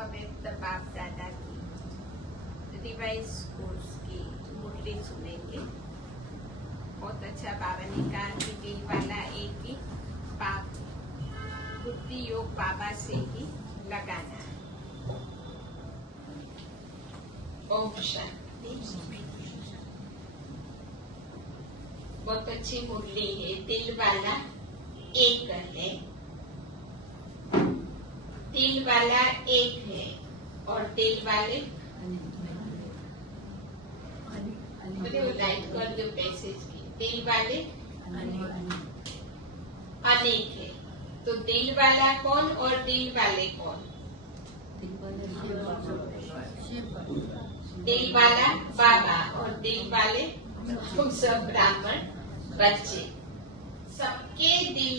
अव्यक्त बाप दादा की रिवाइज कोर्स की मुरली सुनेंगे। बहुत अच्छा बाबा ने कहा कि दिल वाला एक ही बाप बुद्धि योग बाबा से ही लगाना है। ओम शांति। बहुत अच्छी मुरली है। दिल वाला एक है, दिल वाला एक है और दिल वाले लाइट कर दो पैसेज की। दिल वाले अनेक है। तो दिल वाला कौन और दिल वाले कौन? दिल वाला बाबा और दिल वाले हम सब ब्राह्मण बच्चे। सबके दिल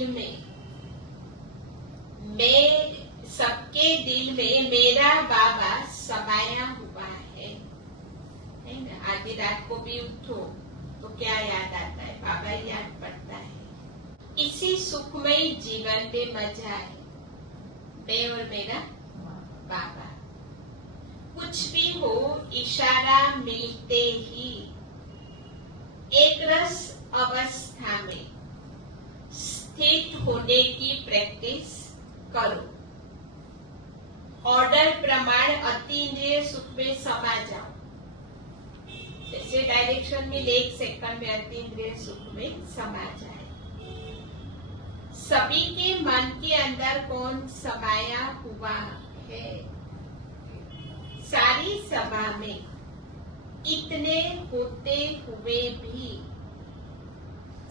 में मेरा बाबा समाया हुआ है ना। आधी रात को भी उठो तो क्या याद आता है? बाबा ही याद पड़ता है। इसी सुखमय जीवन में मजा है। मैं और मेरा बाबा। कुछ भी हो इशारा मिलते ही एक रस अवस्था में स्थित होने की प्रैक्टिस करो। ऑर्डर प्रमाण अतीन्द्रिय सुख में समा जाओ। जैसे डायरेक्शन में 1 सेकंड में अतीन्द्रिय सुख में समा जाए। सभी के मन के अंदर कौन समाया हुआ है? सारी सभा में इतने होते हुए भी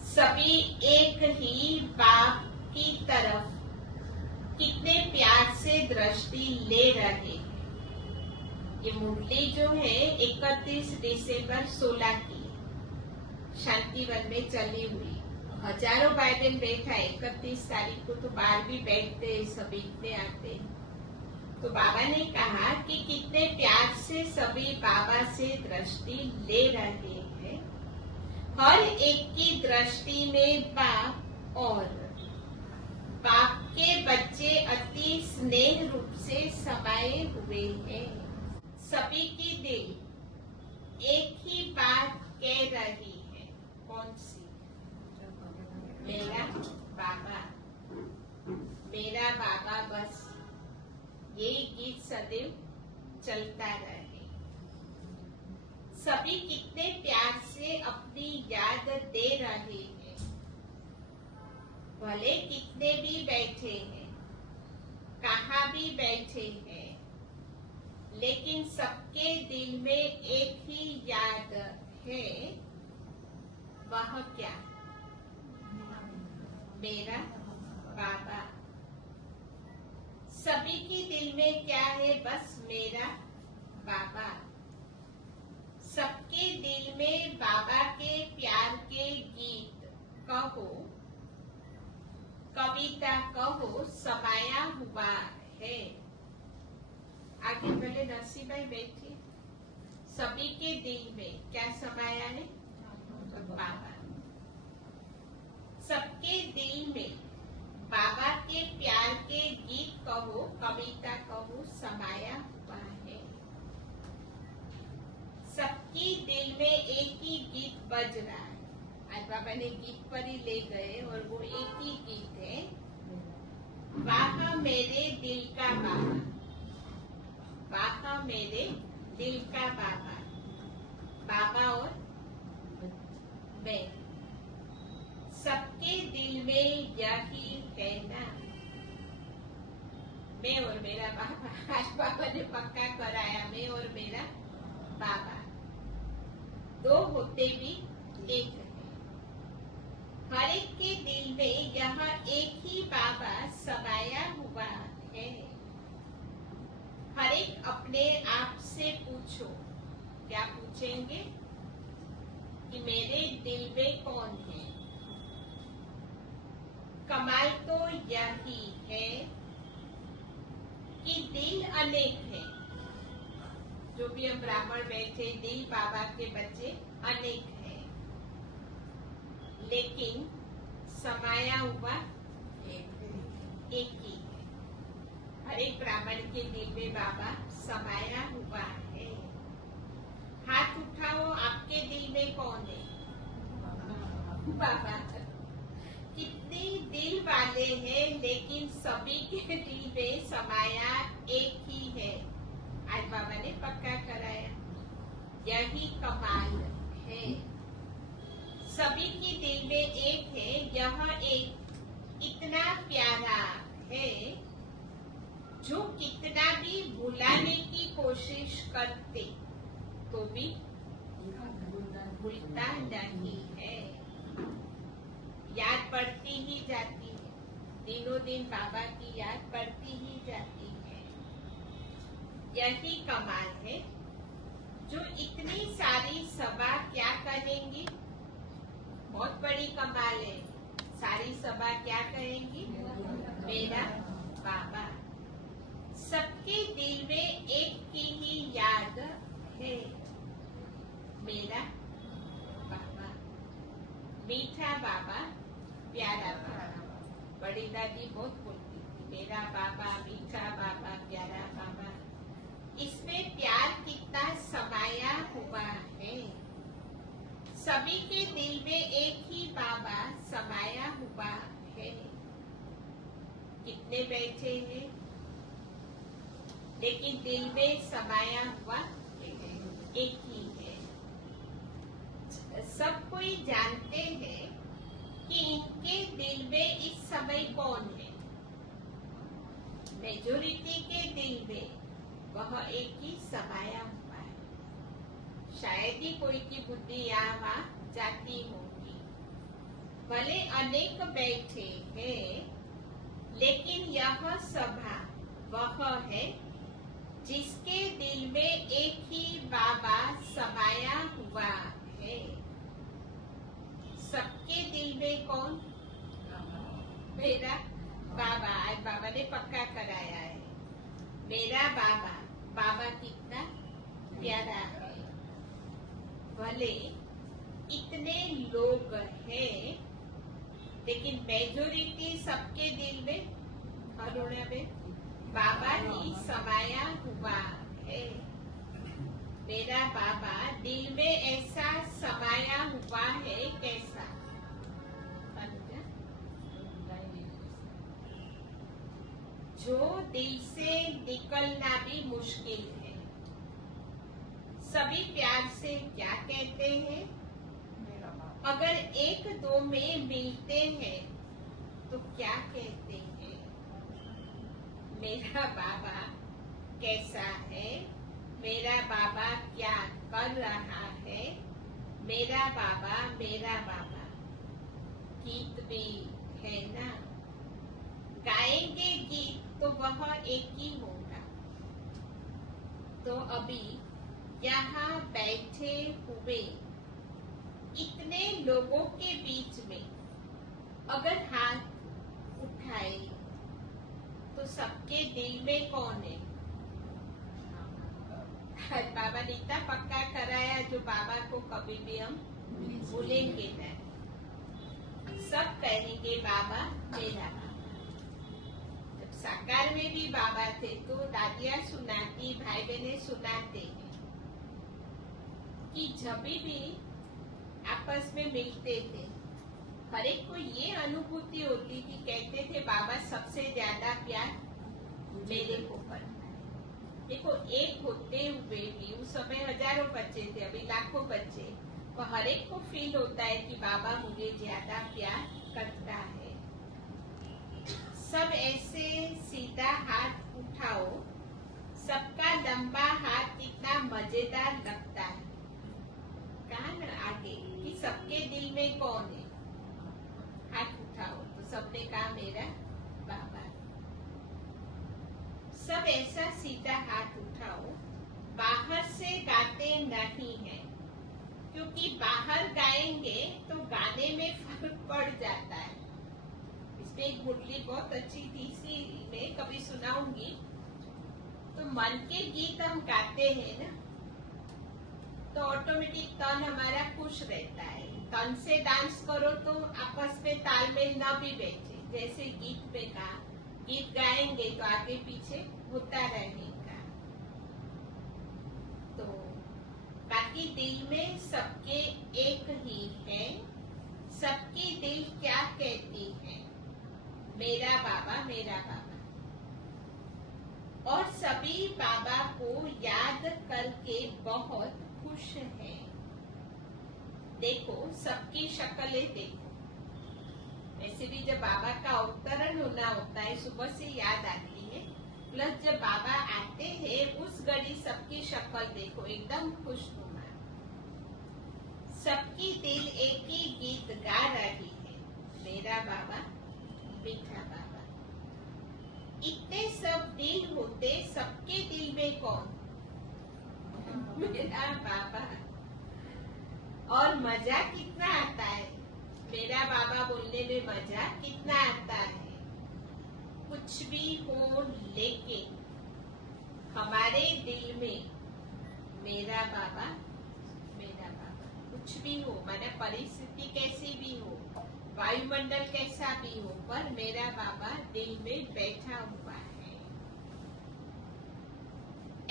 सभी एक ही बाप की तरफ कितने प्यार से दृष्टि ले रहे हैं। ये मुरली जो है 31 दिसंबर 16 की शांतिवन में चली हुई। हजारों भाई बहन बैठा। 31 तारीख को तो बाहर भी बैठते, सभी इतने आते। तो बाबा ने कहा कि कितने प्यार से सभी बाबा से दृष्टि ले रहे हैं। हर एक की दृष्टि में बाप और बाप के बच्चे अति स्नेह रूप से समाये हुए हैं। सभी की दिल एक ही बात कह रही है। कौन सी? मेरा बाबा, मेरा बाबा। बस यही गीत सदैव चलता रहे। सभी कितने प्यार से अपनी याद दे रहे हैं। भले कितने भी बैठे हैं, कहाँ भी बैठे हैं, लेकिन सबके दिल में एक ही याद है। वह क्या? मेरा बाबा। सभी के दिल में क्या है? बस मेरा बाबा। सबके दिल में बाबा के प्यार के गीत कहो, कविता कहो समाया हुआ है। आगे पहले नरसिंह भाई बैठिए। सभी के दिल में क्या समाया है? बाबा। सबके दिल में बाबा के प्यार के गीत कहो, कविता कहो समाया हुआ है। सबकी दिल में एक ही गीत बज रहा है। आज बाबा ने गीत पर ही ले गए और वो एक ही गीत है। वाह मेरे दिल का बाबा, वाह मेरे दिल का बाबा। बाबा और मैं, सबके दिल में यही है ना। मैं और मेरा बाबा। आज बाबा ने पक्का कराया, मैं और मेरा बाबा। दो होते भी एक है। हर एक के दिल में यहाँ एक ही बाबा समाया हुआ है। हर एक अपने आप से पूछो। क्या पूछेंगे? कि मेरे दिल में कौन है? कमाल तो यही है कि दिल अनेक है। जो भी हम ब्राह्मण बैठे, दिल बाबा के बच्चे अनेक है, लेकिन समाया हुआ एक ही है। हर एक ब्राह्मण के दिल में बाबा समाया हुआ है। हाथ उठाओ, आपके दिल में कौन है? बाबा। कितने दिल वाले हैं, लेकिन सभी के दिल में समाया एक ही है। आज बाबा ने पक्का कराया, यही कमाल है। सभी के दिल में एक है। यह एक इतना प्यारा है जो कितना भी भुलाने की कोशिश करते तो भी भूलता नहीं है। याद पड़ती ही जाती है, दिनों दिन बाबा की याद पड़ती ही जाती है। यही कमाल है। जो इतनी सारी सभा क्या करेंगी? बहुत बड़ी कमाल है। सारी सभा क्या कहेंगी? मेरा बाबा। सबके दिल में एक की ही याद है, मेरा बाबा। मीठा बाबा, प्यारा बाबा। बड़ी दादी बहुत बोलती थी, मेरा बाबा, मीठा बाबा, प्यारा बाबा। इसमें प्यार कितना समाया हुआ है। सभी के दिल में एक ही बाबा समाया हुआ है। कितने बैठे हैं, लेकिन दिल में समाया हुआ एक ही है। सब कोई जानते हैं कि इनके दिल में इस समय कौन है। मेजोरिटी के दिल में वह एक ही समाया हुआ है। शायद ही कोई की बुद्धि यहाँ वहाँ जाती होगी। भले अनेक बैठे हैं, लेकिन यह सभा वह है जिसके दिल में एक ही बाबा समाया हुआ है। सबके दिल में कौन? मेरा बाबा। आज बाबा ने पक्का कराया है, मेरा बाबा। बाबा कितना प्यारा है। भले इतने लोग हैं, लेकिन मेजोरिटी सबके दिल में अरुणा में बाबा ही समाया हुआ है। मेरा बाबा दिल में ऐसा समाया हुआ है। कैसा? जो दिल से निकलना भी मुश्किल है। सभी प्यार से क्या कहते हैं? अगर एक दो में मिलते हैं तो क्या कहते हैं? मेरा बाबा कैसा है? मेरा बाबा क्या कर रहा है? मेरा बाबा, मेरा बाबा। गीत भी है ना, गाएंगे गीत तो वह एक ही होगा। तो अभी यहाँ बैठे हुए इतने लोगों के बीच में अगर हाथ उठाए तो सबके दिल में कौन है? बाबा ने इतना पक्का कराया, जो बाबा को कभी भी हम भूलेंगे नहीं। सब कहेंगे बाबा, मेरा बाबा। जब साकार में भी बाबा थे तो दादियाँ सुनाती, भाई बहने सुनाते हैं कि जब भी आपस में मिलते थे, हर एक को ये अनुभूति होती थी, कहते थे बाबा सबसे ज्यादा प्यार मेरे को करता है। देखो, एक होते हुए भी उस समय हजारों बच्चे थे, अभी लाखों बच्चे, तो हर एक को फील होता है कि बाबा मुझे ज्यादा प्यार करता है। सब ऐसे सीधा हाथ उठाओ। सबका लंबा हाथ कितना मजेदार लगता है। कहा ना आगे कि सबके दिल में कौन है? हाथ उठाओ तो सबने कहा मेरा बाबा। सब ऐसा सीधा हाथ उठाओ। बाहर से गाते नहीं है, क्योंकि बाहर गाएंगे तो गाने में फर्क पड़ जाता है। इसमें एक मुरली बहुत अच्छी थी, इसी में कभी सुनाऊंगी। तो मन के गीत हम गाते हैं ना, तो ऑटोमेटिक तन हमारा खुश रहता है। तन से डांस करो तो आपस में तालमेल न भी बैठे। जैसे गीत में कहा, गीत गाएंगे तो आगे पीछे होता रहेगा। तो बाकी दिल में सबके एक ही है, सबकी दिल क्या कहती है, मेरा बाबा मेरा बाबा। और सभी बाबा को याद करके बहुत खुश हैं। देखो सबकी शक्लें देखो। वैसे भी जब बाबा का अवतरण होना होता है सुबह से याद आती है, प्लस जब बाबा आते हैं उस घड़ी सबकी शक्ल देखो एकदम खुशनुमा। सबकी दिल एक ही गीत गा रही है, मेरा बाबा मीठा बाबा। इतने सब दिल होते सबके दिल में कौन, मेरा बाबा। और मजा कितना आता है, मेरा बाबा बोलने में मजा कितना आता है। कुछ भी हो लेकिन हमारे दिल में मेरा बाबा मेरा बाबा। कुछ भी हो माने परिस्थिति कैसी भी हो, वायुमंडल कैसा भी हो, पर मेरा बाबा दिल में बैठा हुआ है।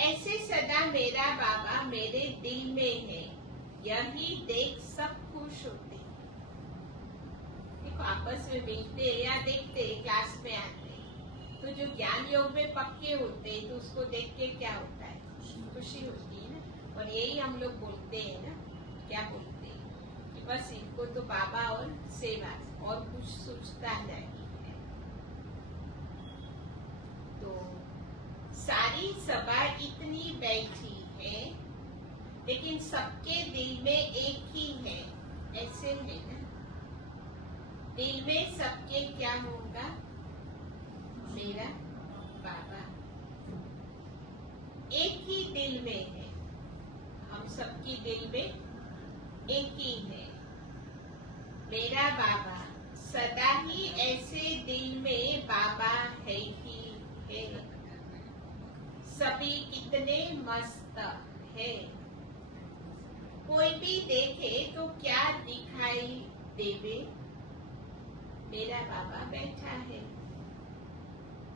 ऐसे सदा मेरा बाबा मेरे दिल में है, यही देख सब खुश होते हैं। देखो आपस में मिलते या देखते क्लास में आते, तो जो ज्ञान योग में पक्के होते हैं तो उसको देख के क्या होता है, खुशी होती है ना। और यही हम लोग बोलते हैं ना, क्या बोलते हैं कि बस इनको तो बाबा और सेवा और कुछ सोचता नहीं है। तो सारी सभा इतनी बैठी है लेकिन सबके दिल में एक ही है, ऐसे है ना। दिल में सबके क्या होगा, मेरा बाबा। एक ही दिल में है, हम सबकी दिल में एक ही है, मेरा बाबा। सदा ही ऐसे दिल में बाबा है ही है। सभी कितने मस्त है, कोई भी देखे तो क्या दिखाई देवे, मेरा बाबा बैठा है।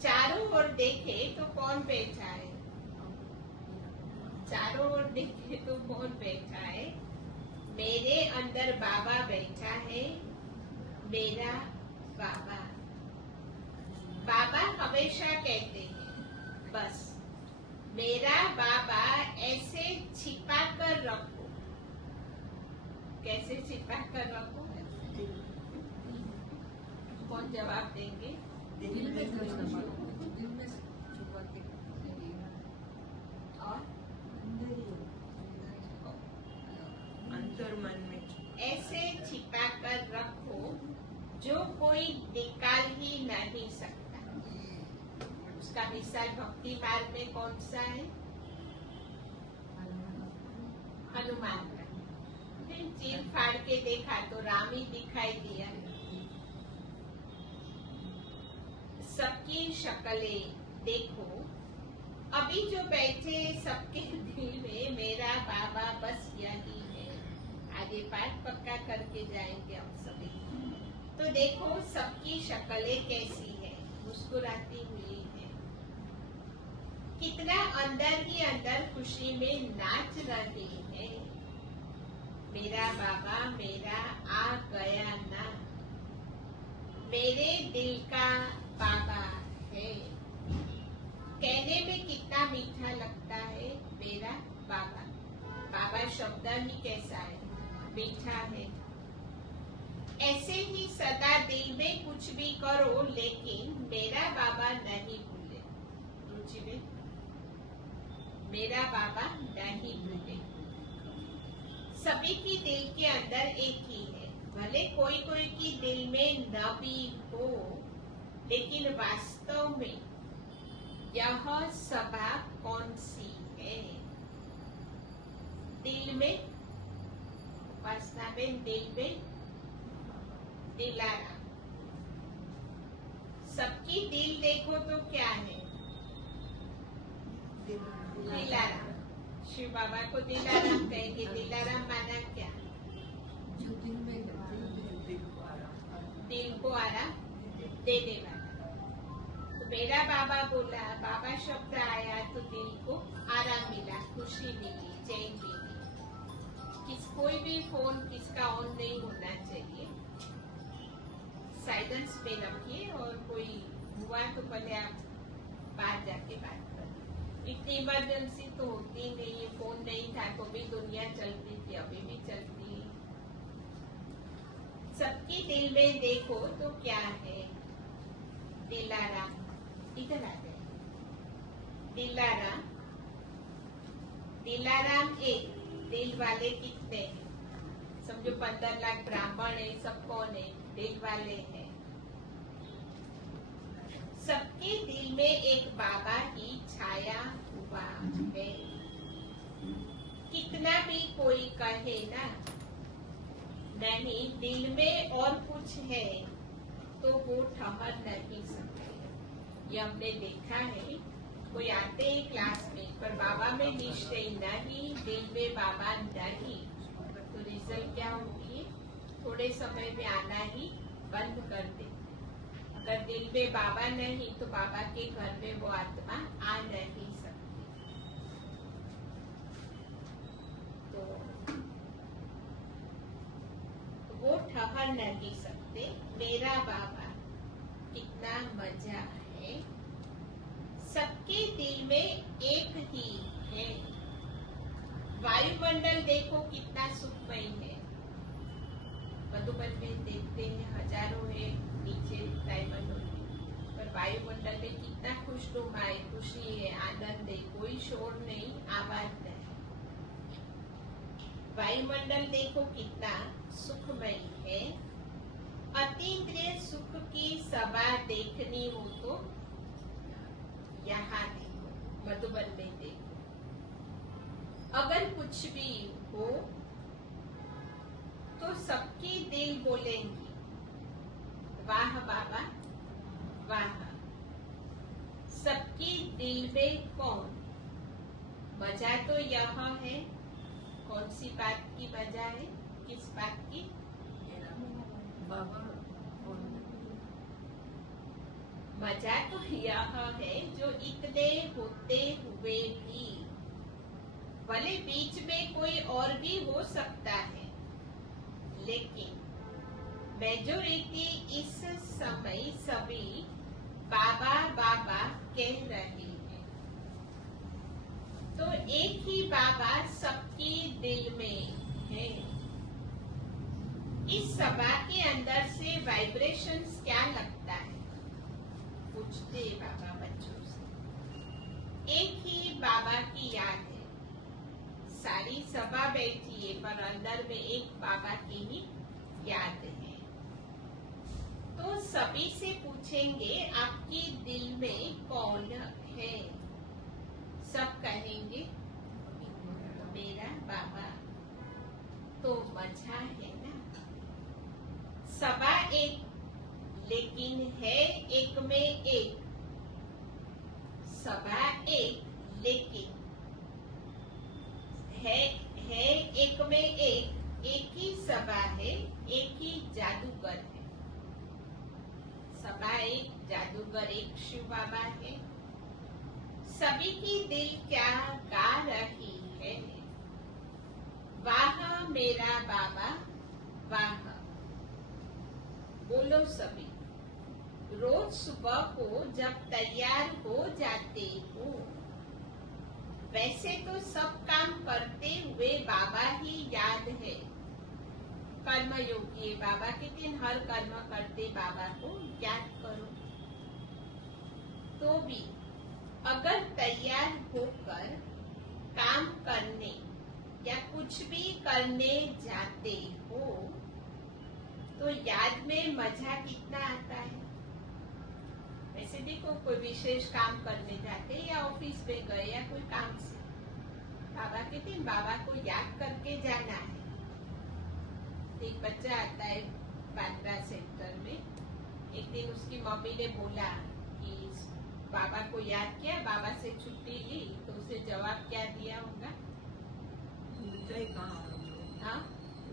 चारों ओर देखे तो कौन बैठा है, चारों ओर देखे तो कौन बैठा है, मेरे अंदर बाबा बैठा है, मेरा बाबा। बाबा हमेशा कहते हैं बस मेरा बाबा ऐसे छिपा कर रखो। कैसे छिपा कर रखो, कौन जवाब देंगे? दिल में छुपा के और अंतर मन में ऐसे छिपा कर रखो जो कोई निकाल ही नहीं सकता। उसका मिसाल भक्ति मार्ग में कौन सा है, हनुमान का। चीर फाड़ के देखा तो राम ही दिखाई दिया। सबकी शक्लें देखो, अभी जो बैठे सबके दिल में मेरा बाबा बस यही है। आगे पाठ पक्का करके जाएंगे हम सभी। तो देखो सबकी शक्लें कैसी है, मुस्कुराती हुई है, कितना अंदर ही अंदर खुशी में नाच रही है। मेरा बाबा मेरा आ गया ना, मेरे दिल का बाबा है। कहने में कितना मीठा लगता है मेरा बाबा। बाबा शब्द ही कैसा है, मीठा है। ऐसे ही सदा दिल में कुछ भी करो लेकिन मेरा बाबा नहीं भूले। रुचि में मेरा बाबा नहीं भूले। सभी की दिल के अंदर एक ही है, भले कोई कोई की दिल में न भी हो, लेकिन वास्तव में यह सभा कौन सी है, दिल में उपासना में, दिल में दिलारा। सबकी दिल देखो तो क्या है, दिलारा। शिव बाबा को दिलाराम कहेंगे। दिलाराम माना क्या, जो दिल में दिल को आराम देने वाला। तो मेरा बाबा बोला, बाबा शब्द आया तो दिल को आराम मिला, खुशी मिली, चैन मिली। कोई भी फोन किसका ऑन नहीं होना चाहिए, साइलेंस पे रखिए, और कोई हुआ तो पहले आप बाहर जाके बात करिए। इतनी इमरजेंसी तो होती नहीं है, फोन नहीं था तो भी दुनिया चलती थी, अभी भी चलती है। सबके दिल में देखो तो क्या है, दिलाराम, इधर आ गए, दिलाराम, दिलाराम एक, दिल वाले कितने हैं? समझो 15 लाख ब्राह्मण है, सब कौन है? दिल वाले हैं। सबके दिल में एक बाबा की छाया हुआ है। कितना भी कोई कहे ना नहीं, दिल में और कुछ है, तो वो ठहर नहीं सकते। ये हमने देखा है, कोई आते हैं क्लास में पर बाबा में निश्चय नहीं, दिल में बाबा नहीं, तो रिजल्ट क्या होगी? थोड़े समय में आना ही बंद कर दे। अगर दिल में बाबा नहीं तो बाबा के घर में वो आत्मा आ नहीं सकती। तो वो ठहर नहीं सकते। मेरा बाबा, कितना मजा है। सबके दिल में एक ही है। वायुमंडल देखो कितना सुखमय है। मधुबन में देखते हैं हजारों है, नीचे डायमंड होते, पर वायुमंडल में कितना खुशनुमा है, खुशी है, आनंद है, कोई शोर नहीं, आवाज नहीं। वायुमंडल देखो कितना सुखमय है। अतीन्द्रिय सुख की सभा देखनी हो तो यहाँ देखो, मधुबन में देखो। अगर कुछ भी हो तो सबकी दिल बोलेंगी, वाह बाबा वाह। सबकी दिल में कौन? मजा तो यह है। कौन सी बात की मजा है? किस बात की? बाबा मजा तो यह है जो इतने होते हुए भी, भले बीच में कोई और भी हो सकता है, लेकिन मेजोरिटी इस समय सभी बाबा बाबा कह रहे हैं। तो एक ही बाबा सबकी दिल में है। इस सभा के अंदर से वाइब्रेशंस क्या लगता है? पूछते बाबा बच्चों से। एक ही बाबा की याद है। सारी सभा बैठी है पर अंदर में एक बाबा की ही याद है। तो सभी से पूछेंगे आपके दिल में कौन है? सब कहेंगे मेरा बाबा। तो मजा है ना। सभा एक, लेकिन है एक में एक। सभा एक, लेकिन है एक में एक ही सभा है, एक ही जादूगर है। सभा एक, जादूगर एक, शिव बाबा है। सभी की दिल क्या गा रही है? वाह मेरा बाबा वाह। बोलो सभी। रोज सुबह को जब तैयार हो जाते हो, वैसे तो सब काम करते हुए बाबा ही याद है। कर्म योगी है बाबा के दिन, हर कर्म करते बाबा को याद करो। तो भी अगर तैयार होकर काम करने या कुछ भी करने जाते हो, तो याद में मजा कितना आता है। वैसे देखो, कोई विशेष काम करने जाते या ऑफिस में गए या कोई काम से, बाबा के दिन बाबा को याद करके जाना है। एक बच्चा आता है बांद्रा सेंटर में, एक दिन उसकी मम्मी ने बोला कि बाबा को याद किया, बाबा से छुट्टी ली, तो उसे जवाब क्या दिया होगा? भूलता ही कहाँ हूँ। हाँ,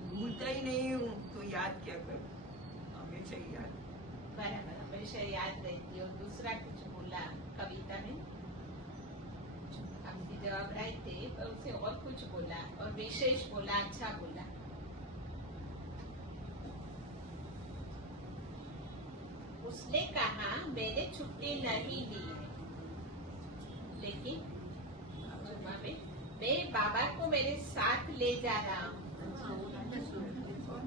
भूलता ही नहीं हूँ तो याद क्या करूँ, हमेशा ही याद। बराबर, हमेशा याद रहती है। और दूसरा कुछ बोला रहे थे तो उसने और कुछ बोला और विशेष बोला, अच्छा बोला। उसने कहा मैंने छुट्टी नहीं ली है, लेकिन जुम्मा में मैं बाबा को मेरे साथ ले जा रहा हूँ।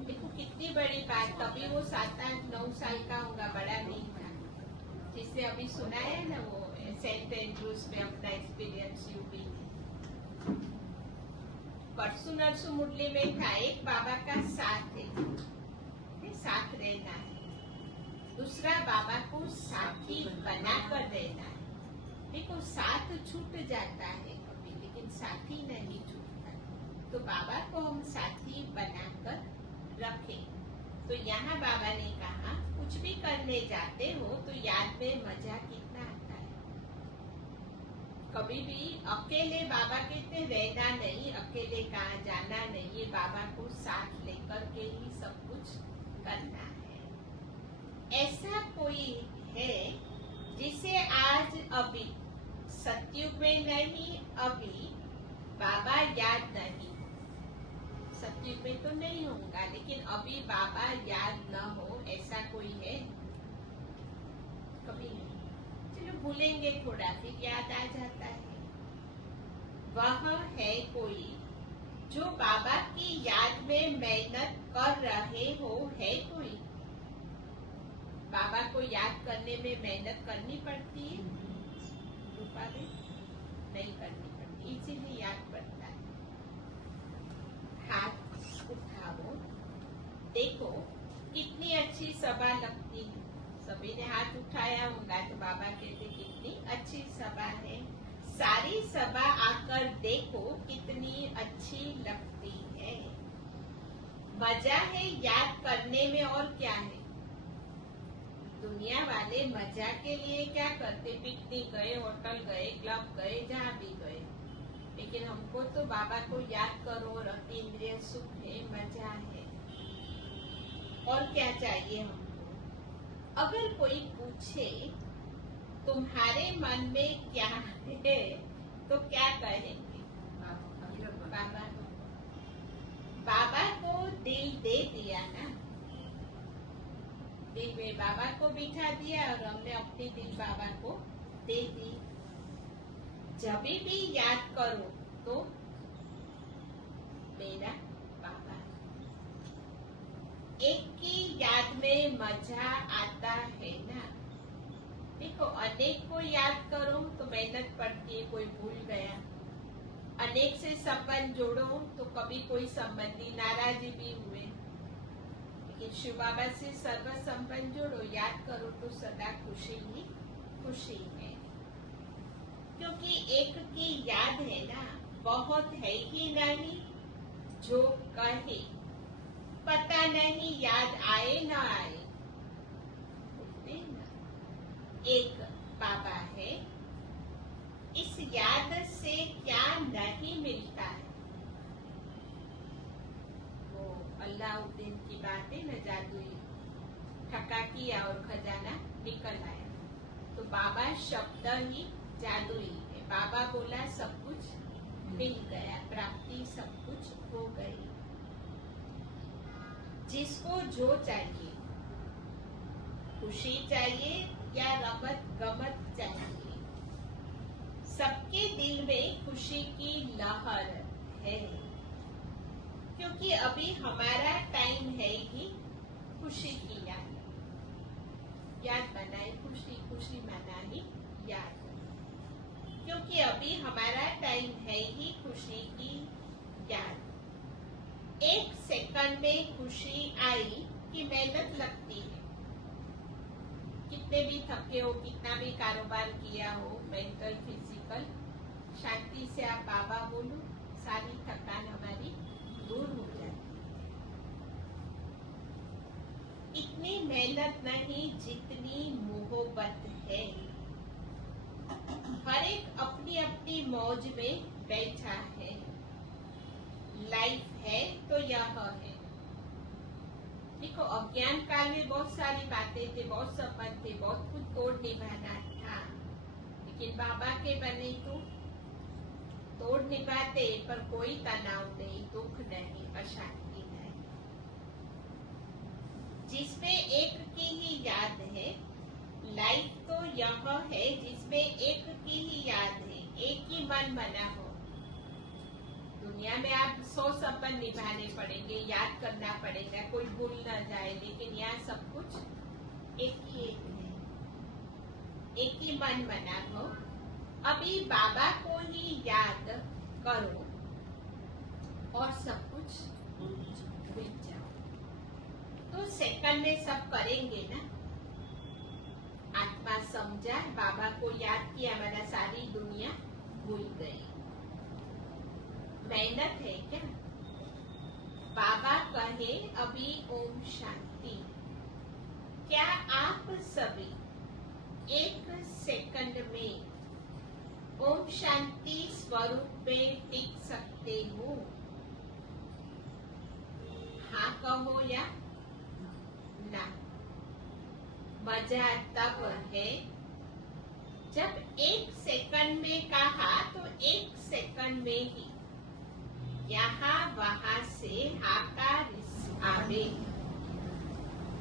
देखो कितनी बड़ी बात, तभी वो 7-8-9 साल का होगा, बड़ा नहीं था। जिसने अभी सुना है ना वो सेंट एंड्रूज में अपना एक्सपीरियंस यूपी में, परसों नरसों मुरली में था। एक बाबा का साथ है, साथ रहना है, दूसरा बाबा को साथी बनाकर रहना है। देखो साथ छूट जाता है कभी, लेकिन साथी नहीं छूटता। तो बाबा को हम साथी बनाकर रखें। तो यहाँ बाबा ने कहा कुछ भी करने जाते हो तो याद में मजा कितना आता है। कभी भी अकेले बाबा कहते रहना नहीं, अकेले कहाँ जाना नहीं, ये बाबा को साथ लेकर के ही सब कुछ करना है। ऐसा कोई है जिसे आज अभी सतयुग में नहीं, अभी बाबा याद नहीं, सतयुग में तो नहीं होगा, लेकिन अभी बाबा याद न हो, ऐसा कोई है? कभी नहीं। चलो भूलेंगे थोड़ा, फिर याद आ जाता है। वह है कोई जो बाबा की याद में मेहनत कर रहे हो, है कोई? बाबा को याद करने में मेहनत करनी पड़ती है, रूपा में नहीं करनी पड़ती, इसीलिए याद पड़ता है। हाथ उठाओ, देखो कितनी अच्छी सभा लगती है। सभी ने हाथ उठाया होगा तो बाबा कहते कितनी अच्छी सभा है। सारी सभा आकर देखो कितनी अच्छी लगती है। मजा है याद करने में, और क्या है? दुनिया वाले मजा के लिए क्या करते, पिकनिक गए, होटल गए, क्लब गए, जहाँ भी गए, लेकिन हमको तो बाबा को याद करो और इंद्रिय सुख है, मजा है, और क्या चाहिए हमको? अगर कोई पूछे तुम्हारे मन में क्या है तो क्या कहेंगे? बाबा। बाबा को दिल दे दिया ना, दिल में बाबा को बिठा दिया और हमने अपनी दिल बाबा को दे दी। जब भी याद करो तो मेरा बाबा, एक की याद में मजा आता है ना। देखो अनेक को याद करो तो मेहनत पड़ती है, कोई भूल गया। अनेक से संबंध जोड़ो तो कभी कोई संबंधी नाराजी भी हुए, लेकिन शिव बाबा से सर्व संबंध जोड़ो, याद करो तो सदा खुशी ही खुशी है। क्योंकि एक की याद है ना, बहुत है ही नहीं जो कहे, पता नहीं याद आए ना आए। एक बाबा है, इस याद से क्या नहीं मिलता है। वो अल्लाउद्दीन की बात है ना, जादुई ठक्का किया और खजाना निकल आया। तो बाबा शब्द ही जादुई है। बाबा बोला सब कुछ मिल गया, प्राप्ति सब कुछ हो गई। जिसको जो चाहिए, खुशी चाहिए या रमत गमत चाहिए, सबके दिल में खुशी की लहर है। क्योंकि अभी हमारा टाइम है ही खुशी की याद बनाए, खुशी खुशी मनाई याद। क्योंकि अभी हमारा टाइम है ही खुशी की याद। एक सेकंड में खुशी आई कि मेहनत लगती है। कितने भी थके हो, कितना भी कारोबार किया हो, मेंटल फिजिकल, शांति से आप बाबा बोलो, सारी थकान हमारी दूर हो जाती है। इतनी मेहनत नहीं जितनी मोहब्बत है। हर एक अपनी अपनी मौज में बैठा है। लाइफ है तो यह है। देखो अज्ञान काल में बहुत सारी बातें थे, बहुत संबंध थे, बहुत कुछ तोड़ निभाना था, लेकिन बाबा के बने तो तोड़ निभाते पर कोई तनाव नहीं, दुख नहीं, अशांति नहीं। जिसमें एक की ही याद है, लाइफ तो यह है जिसमें एक की ही याद है, एक ही मन बना हो। दुनिया में आप 100 सपन निभाने पड़ेंगे, याद करना पड़ेगा, कोई भूल ना जाए, लेकिन यहाँ सब कुछ एक ही एक है, एक ही मन बना हो। अभी बाबा को ही याद करो और सब कुछ भूल जाओ। तो सेकंड में सब करेंगे ना। आत्मा समझा, बाबा को याद किया, हमारा सारी दुनिया भूल गई। मेहनत है क्या? बाबा कहे अभी ओम शांति। क्या आप सभी एक सेकंड में ओम शांति स्वरूप में टिक सकते हो? हाँ कहो या ना? मजा तब है जब एक सेकंड में कहा तो एक सेकंड में ही यहाँ वहां से आकार आवे।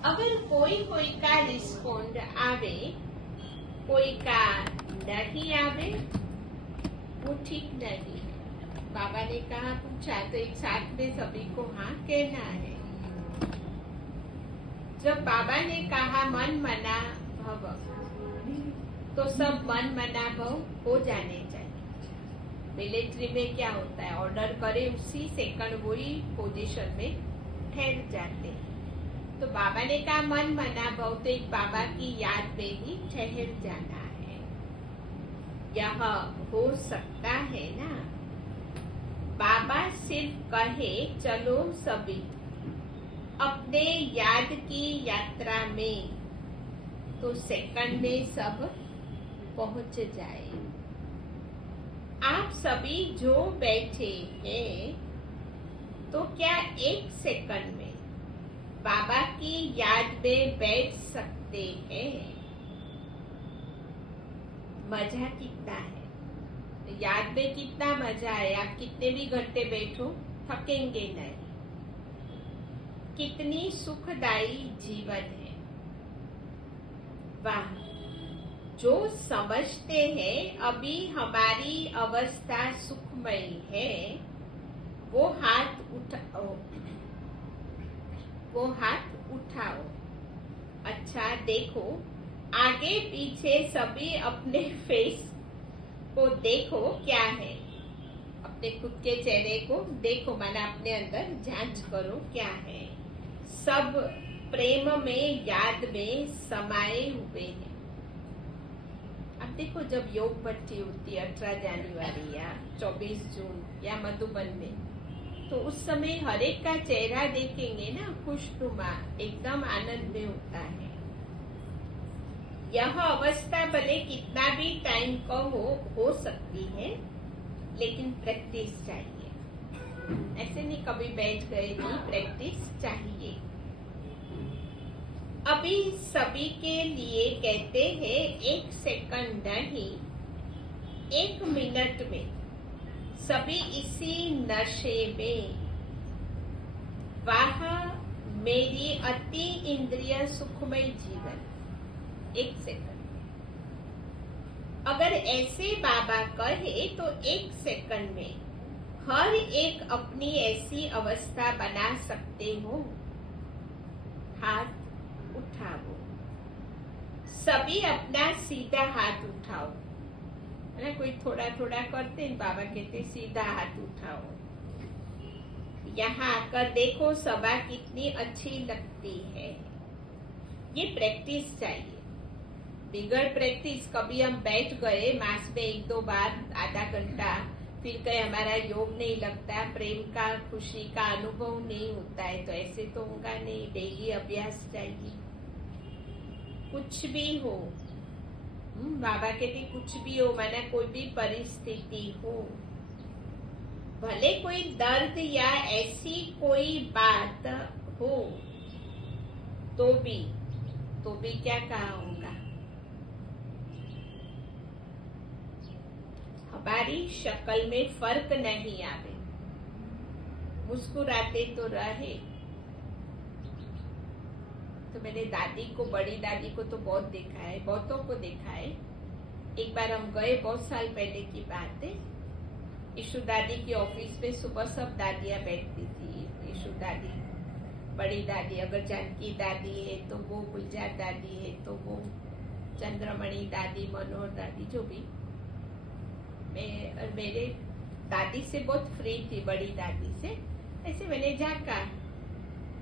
अगर कोई कोई का रिस्पॉन्ड आवे, कोई का नहीं आवे, वो ठीक नहीं। बाबा ने कहा पूछा तो एक साथ में सभी को हाँ कहना है। जब बाबा ने कहा मन मना भव, तो सब मन मना भव हो जाने चाहिए। मिलिट्री में क्या होता है, ऑर्डर करे उसी सेकंड वही पोजीशन में ठहर जाते हैं। तो बाबा ने कहा मन मना भव, तो एक बाबा की याद में ही ठहर जाना है। यह हो सकता है ना? बाबा सिर्फ कहे चलो सभी अपने याद की यात्रा में, तो सेकंड में सब पहुंच जाए। आप सभी जो बैठे हैं, तो क्या एक सेकंड में बाबा की याद में बैठ सकते हैं? मजा कितना है, याद में कितना मजा है। आप कितने भी घंटे बैठो थकेंगे नहीं। कितनी सुखदायी जीवन है। वाह! जो समझते हैं अभी हमारी अवस्था सुखमयी है, वो हाथ उठाओ, वो हाथ उठाओ। अच्छा देखो, आगे पीछे सभी अपने फेस को देखो क्या है। अपने खुद के चेहरे को देखो, माना अपने अंदर जांच करो क्या है। सब प्रेम में, याद में समाये हुए हैं। अब देखो, जब योग भट्टी होती है 18 जनवरी या 24 जून या मधुबन में, तो उस समय हर एक का चेहरा देखेंगे ना, खुशनुमा, एकदम आनंद में होता है। यह अवस्था भले कितना भी टाइम का हो सकती है, लेकिन प्रैक्टिस चाहिए। ऐसे नहीं कभी बैठ गए, नहीं, प्रैक्टिस चाहिए। अभी सभी के लिए कहते हैं एक सेकंड नहीं, 1 मिनट में सभी इसी नशे में। वाह मेरी अति इंद्रिय सुखमय जीवन। 1 सेकंड। अगर ऐसे बाबा कहे तो 1 सेकंड में हर एक अपनी ऐसी अवस्था बना सकते हो। हाथ उठाओ, सभी अपना सीधा हाथ उठाओ। है ना, कोई थोड़ा थोड़ा करते हैं, बाबा कहते सीधा हाथ उठाओ। यहाँ आकर देखो सभा कितनी अच्छी लगती है। ये प्रैक्टिस चाहिए। बिगड़ प्रैक्टिस, कभी हम बैठ गए मास में 1-2 बार आधा घंटा, फिर कहीं हमारा योग नहीं लगता, प्रेम का, खुशी का अनुभव नहीं होता है, तो ऐसे तो होगा नहीं। डेली अभ्यास चाहिए। कुछ भी हो, बाबा कहते कुछ भी हो, माना कोई भी परिस्थिति हो, भले कोई दर्द या ऐसी कोई बात हो, तो भी क्या कहा होगा, हमारी शक्ल में फर्क नहीं आवे, मुस्कुराते तो रहे। तो मैंने दादी को, बड़ी दादी को तो बहुत देखा है, बहुतों को देखा है। एक बार हम गए, बहुत साल पहले की बात है। ईशु दादी की ऑफिस में सुबह सब दादियां बैठती थी। ईशु दादी, बड़ी दादी, अगर जानकी दादी है तो वो, गुलजार दादी है तो वो, चंद्रमणि दादी, मनोहर दादी, जो भी। मैं मेरे दादी से बहुत फ्री थी, बड़ी दादी से। ऐसे मैंने झांका,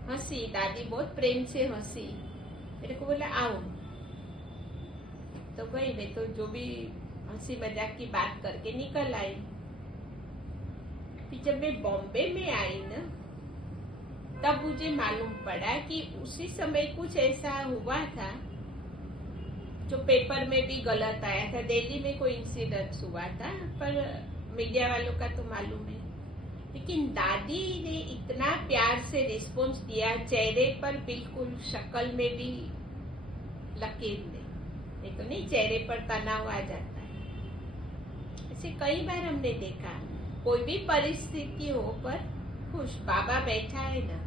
हंसी, दादी बहुत प्रेम से हंसी। मेरे को बोला आओ, तो गई। मैं तो जो भी हंसी मजाक की बात करके निकल आई। फिर जब मैं बॉम्बे में आई ना, तब मुझे मालूम पड़ा कि उसी समय कुछ ऐसा हुआ था जो पेपर में भी गलत आया था। दिल्ली में कोई इंसिडेंट हुआ था, पर मीडिया वालों का तो मालूम है। लेकिन दादी ने इतना प्यार से रिस्पॉन्स दिया, चेहरे पर बिल्कुल, शक्ल में भी लकीर नहीं तो नहीं, चेहरे पर तनाव आ जाता है। ऐसे कई बार हमने देखा, कोई भी परिस्थिति हो पर खुश। बाबा बैठा है ना,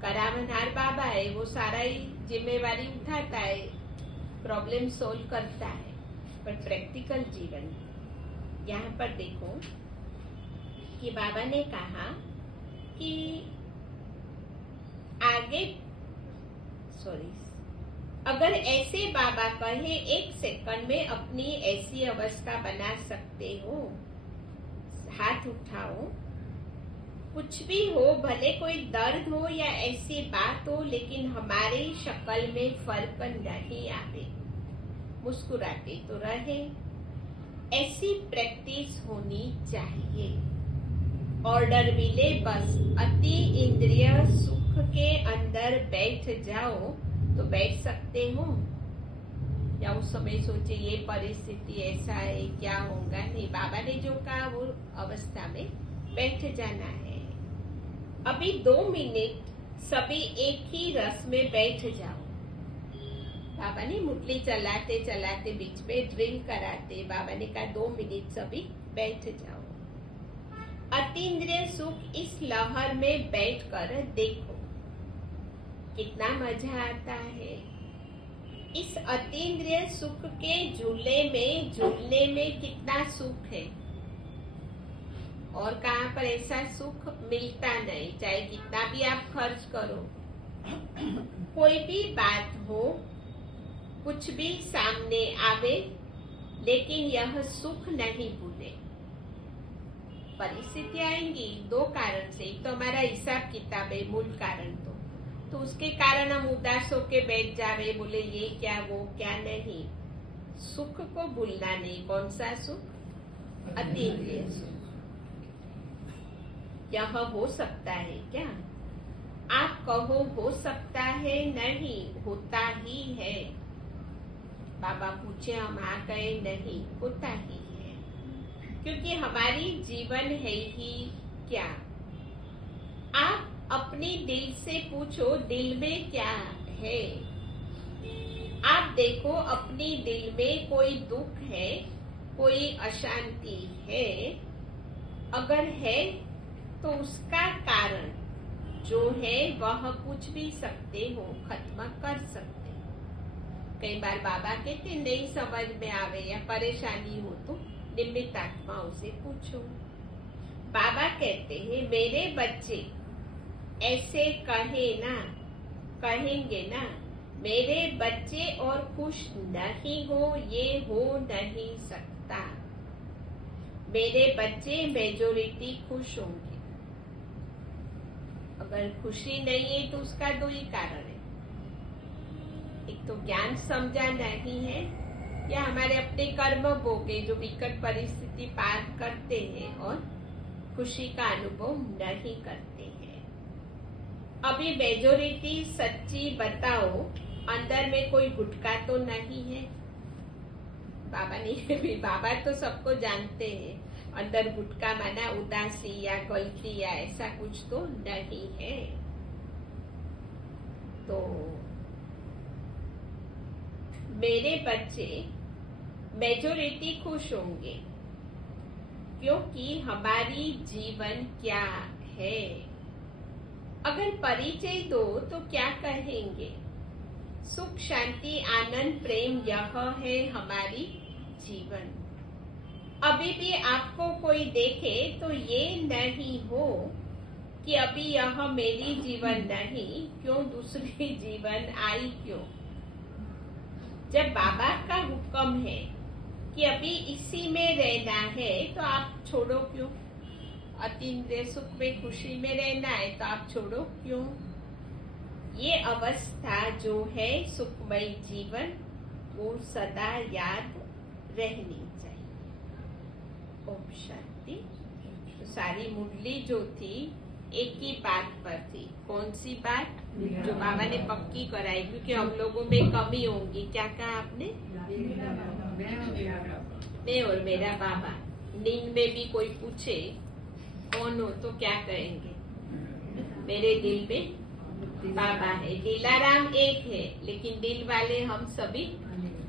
करावनहार बाबा है, वो सारा ही जिम्मेवारी उठाता है, प्रॉब्लम सोल्व करता है। पर प्रैक्टिकल जीवन, यहाँ पर देखो कि बाबा ने कहा कि आगे, अगर ऐसे बाबा कहे 1 सेकंड में अपनी ऐसी अवस्था बना सकते हो, हाथ उठाओ। कुछ भी हो, भले कोई दर्द हो या ऐसी बात हो, लेकिन हमारी शक्ल में फर्क नहीं आवे, मुस्कुराते तो रहे। ऐसी प्रैक्टिस होनी चाहिए। ऑर्डर मिले बस, अति इंद्रिय सुख के अंदर बैठ जाओ तो बैठ सकते हो, या उस समय सोचे ये परिस्थिति ऐसा है, क्या होगा। नहीं, बाबा ने जो कहा वो अवस्था में बैठ जाना है। अभी 2 मिनट सभी एक ही रस में बैठ जाओ। बाबा ने मुरली चलाते चलाते बीच में ड्रिल कराते, बाबा ने कहा 2 मिनट सभी बैठ जाओ। अतीन्द्रिय सुख इस लहर में बैठकर देखो, कितना मजा आता है। इस अतीन्द्रिय सुख के झूलने में कितना सुख है, और कहाँ पर ऐसा सुख मिलता नहीं, चाहे कितना भी आप खर्च करो। कोई भी बात हो, कुछ भी सामने आवे, लेकिन यह सुख नहीं भूले। परिस्थिति आएंगी 2 कारण से। एक तो हमारा हिसाब किताब है, मूल कारण तो उसके कारण हम उदास होके बैठ जावे, बोले ये क्या वो क्या। नहीं, सुख को भूलना नहीं। कौन सा सुख? अतीन्द्रिय सुख। यह हो सकता है क्या? आप कहो हो सकता है, नहीं, होता ही है। बाबा पूछे, हम आ गए? नहीं, होता ही है, क्योंकि हमारी जीवन है ही क्या। आप अपनी दिल से पूछो, दिल में क्या है। आप देखो, अपनी दिल में कोई दुख है, कोई अशांति है। अगर है तो उसका कारण जो है वह पूछ भी सकते हो, खत्म कर सकते हो। कई बार बाबा कहते नहीं समझ में आवे या परेशानी हो तो निमित्त आत्माओं से पूछो। बाबा कहते हैं, मेरे बच्चे ऐसे कहेंगे ना, मेरे बच्चे और खुश नहीं हो, ये हो नहीं सकता। मेरे बच्चे मेजोरिटी खुश होंगे। अगर खुशी नहीं है तो उसका 2 ही कारण है। एक तो ज्ञान समझा नहीं है, या हमारे अपने कर्म भोगे जो विकट परिस्थिति पार करते हैं और खुशी का अनुभव नहीं करते हैं। अभी मेजोरिटी सच्ची बताओ, अंदर में कोई गुटका तो नहीं है। बाबा ने भी, बाबा तो सबको जानते हैं, अंदर गुटका माना उदासी या गलती या ऐसा कुछ तो नहीं है। तो मेरे बच्चे मेजोरिटी खुश होंगे, क्योंकि हमारी जीवन क्या है। अगर परिचय दो तो क्या कहेंगे? सुख, शांति, आनंद, प्रेम, यह है हमारी जीवन। अभी भी आपको कोई देखे तो ये नहीं हो कि अभी यह मेरी जीवन नहीं, क्यों दूसरी जीवन आई क्यों? जब बाबा का हुक्म है कि अभी इसी में रहना है तो आप छोड़ो क्यों? अतीन्द्रिय सुख में, खुशी में रहना है तो आप छोड़ो क्यों? ये अवस्था जो है सुखमय जीवन, वो सदा याद रहनी चाहिए। ओम शांति। तो सारी मुरली जो थी एक ही बात पर थी। कौन सी बात? जो बाबा ने पक्की कराई, क्योंकि हम लोगों में कमी होंगी। क्या कहा आपने? मैं और मेरा बाबा। नींद में भी कोई पूछे कौन हो तो क्या कहेंगे? मेरे दिल में बाबा है। दिलाराम एक है, लेकिन दिल वाले हम सभी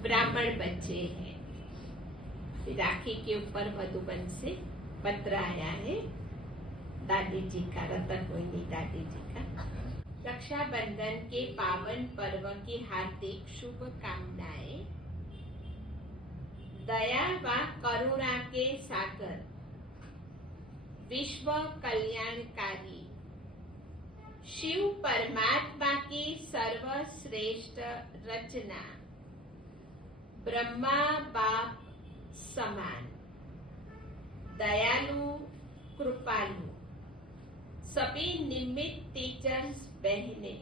ब्राह्मण बच्चे हैं। राखी के ऊपर मधुबन से पत्र आया है दादी जी का, रतनमोहिनी दादी जी का। रक्षाबंधन के पावन पर्व की हार्दिक शुभकामनाएं। दया व करुणा के सागर, विश्व कल्याणकारी शिव परमात्मा की सर्वश्रेष्ठ रचना, ब्रह्मा बाप समान, दयालु कृपालु, सभी निमित्त टीचर्स बहने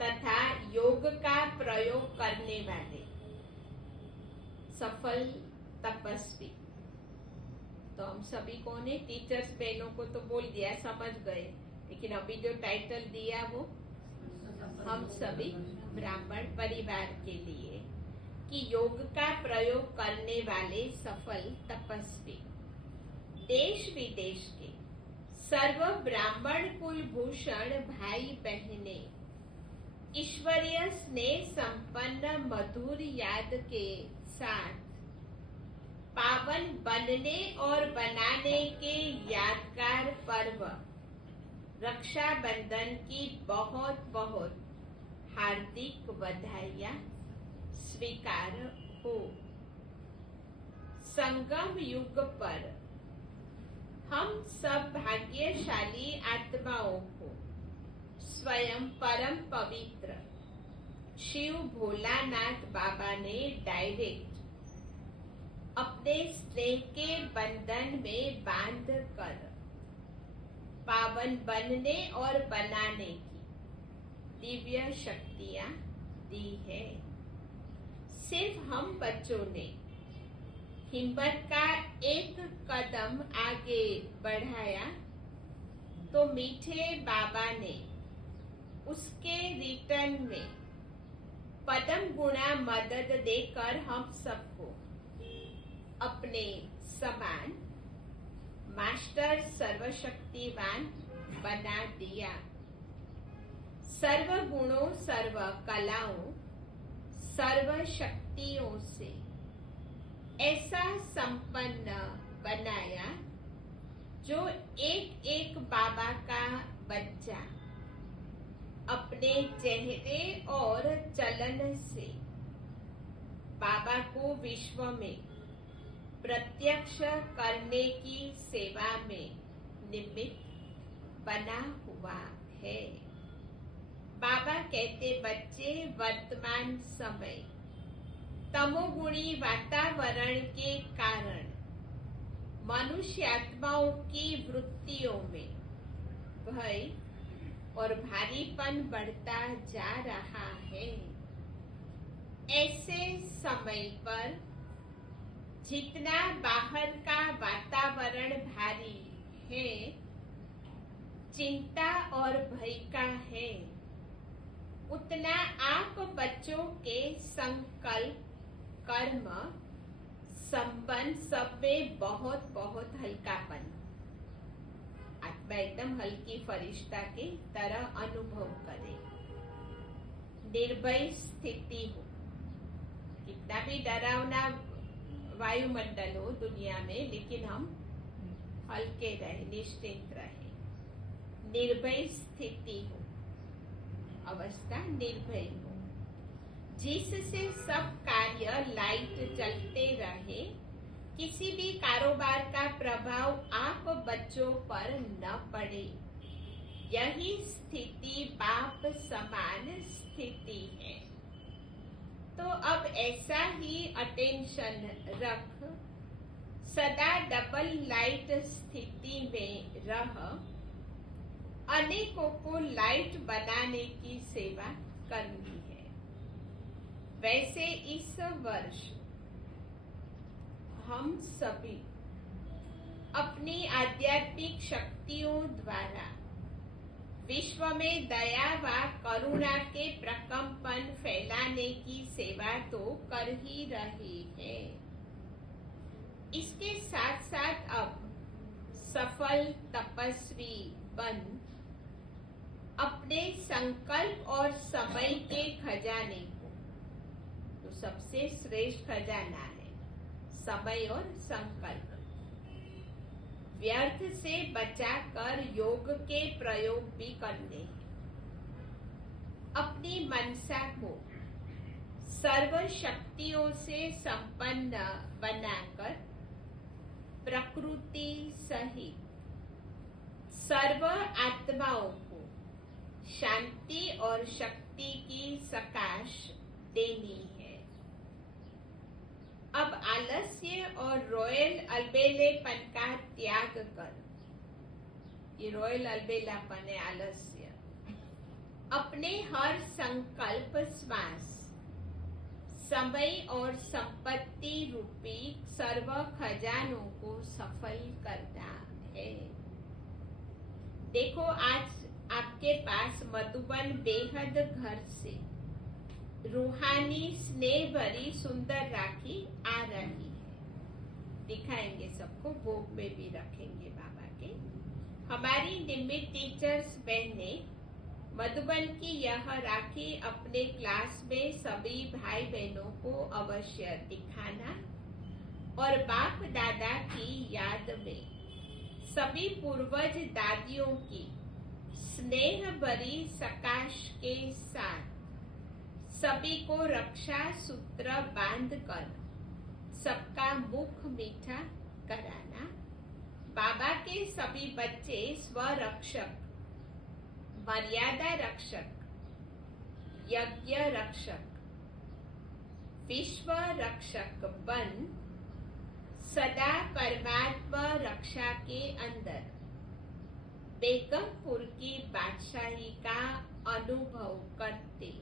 तथा योग का प्रयोग करने वाले सफल तपस्वी। तो हम सभी कौन है? टीचर्स बहनों को तो बोल दिया, समझ गए, लेकिन अभी जो टाइटल दिया वो हम सभी ब्राह्मण परिवार के लिए कि योग का प्रयोग करने वाले सफल तपस्वी, देश विदेश के सर्व ब्राह्मण कुल भूषण भाई बहने, ईश्वरीय स्नेह संपन्न मधुर याद के साथ पावन बनने और बनाने के यादगार पर्व रक्षाबंधन की बहुत बहुत हार्दिक बधाइयां स्वीकार हो। संगम युग पर हम सब भाग्यशाली आत्माओं को स्वयं परम पवित्र शिव भोलानाथ बाबा ने डायरेक्ट अपने स्नेह के बंधन में बांध कर पावन बनने और बनाने की दिव्य शक्तियां दी है। सिर्फ हम बच्चों ने हिम्मत का एक कदम आगे बढ़ाया तो मीठे बाबा ने उसके रिटर्न में पदम गुणा मदद देकर हम सबको अपने समान मास्टर सर्वशक्तिवान बना दिया। सर्व गुणों, सर्व कलाओं, सर्व शक्तियों से ऐसा संपन्न बनाया जो एक एक बाबा का बच्चा अपने चेहरे और चलन से बाबा को विश्व में प्रत्यक्ष करने की सेवा में निमित्त बना हुआ है। बाबा कहते, बच्चे, वर्तमान समय तमोगुणी वातावरण के कारण मनुष्य आत्माओं की वृत्तियों में भय और भारीपन बढ़ता जा रहा है। ऐसे समय पर जितना बाहर का वातावरण भारी है, चिंता और भय का है, उतना आप बच्चों के संकल्प, कर्म, संबंध सब में बहुत बहुत हल्कापन, आत्मा एकदम हल्की फरिश्ता की तरह अनुभव करे। निर्भय स्थिति हो, कितना भी डरावना वायुमंडल हो दुनिया में, लेकिन हम हल्के रहे, निश्चिंत रहे, निर्भय स्थिति हो, अवस्था निर्भय हो, जिससे सब कार्य लाइट चलते रहे, किसी भी कारोबार का प्रभाव आप बच्चों पर न पड़े। यही स्थिति बाप समान स्थिति है। तो अब ऐसा ही अटेंशन रख, सदा डबल लाइट स्थिति में रह, अनेकों को लाइट बनाने की सेवा करनी है। वैसे इस वर्ष हम सभी अपनी आध्यात्मिक शक्तियों द्वारा विश्व में दया व करुणा के प्रकंपन फैलाने की सेवा तो कर ही रहे हैं। इसके साथ साथ अब सफल तपस्वी बन अपने संकल्प और समय के खजाने को, तो सबसे श्रेष्ठ खजाना है समय और संकल्प, व्यर्थ से बचाकर योग के प्रयोग भी करने हैं। अपनी मनसा को सर्व शक्तियों से संपन्न बनाकर प्रकृति सहित सर्व आत्माओं को शांति और शक्ति की सकाश देनी है। अब आलस्य और रॉयल अलबेलेपन का त्याग कर, ये रॉयल अलबेलापन है आलस्य, अपने हर संकल्प श्वास समय और संपत्ति रूपी सर्व खजानों को सफल करना है। देखो आज आपके पास मधुबन बेहद घर से रूहानी स्नेह भरी सुंदर राखी आ रही है। दिखाएंगे सबको, भोग में भी रखेंगे बाबा के। हमारी निमित टीचर्स बहने मधुबन की यह राखी अपने क्लास में सभी भाई बहनों को अवश्य दिखाना और बाप दादा की याद में सभी पूर्वज दादियों की स्नेह भरी सकाश के साथ सभी को रक्षा सूत्र बांध कर सबका मुख मीठा कराना। बाबा के सभी बच्चे स्वरक्षक, मर्यादा रक्षक, यज्ञ रक्षक, विश्व रक्षक बन सदा परमात्मा रक्षा के अंदर बेगमपुर की बादशाही का अनुभव करते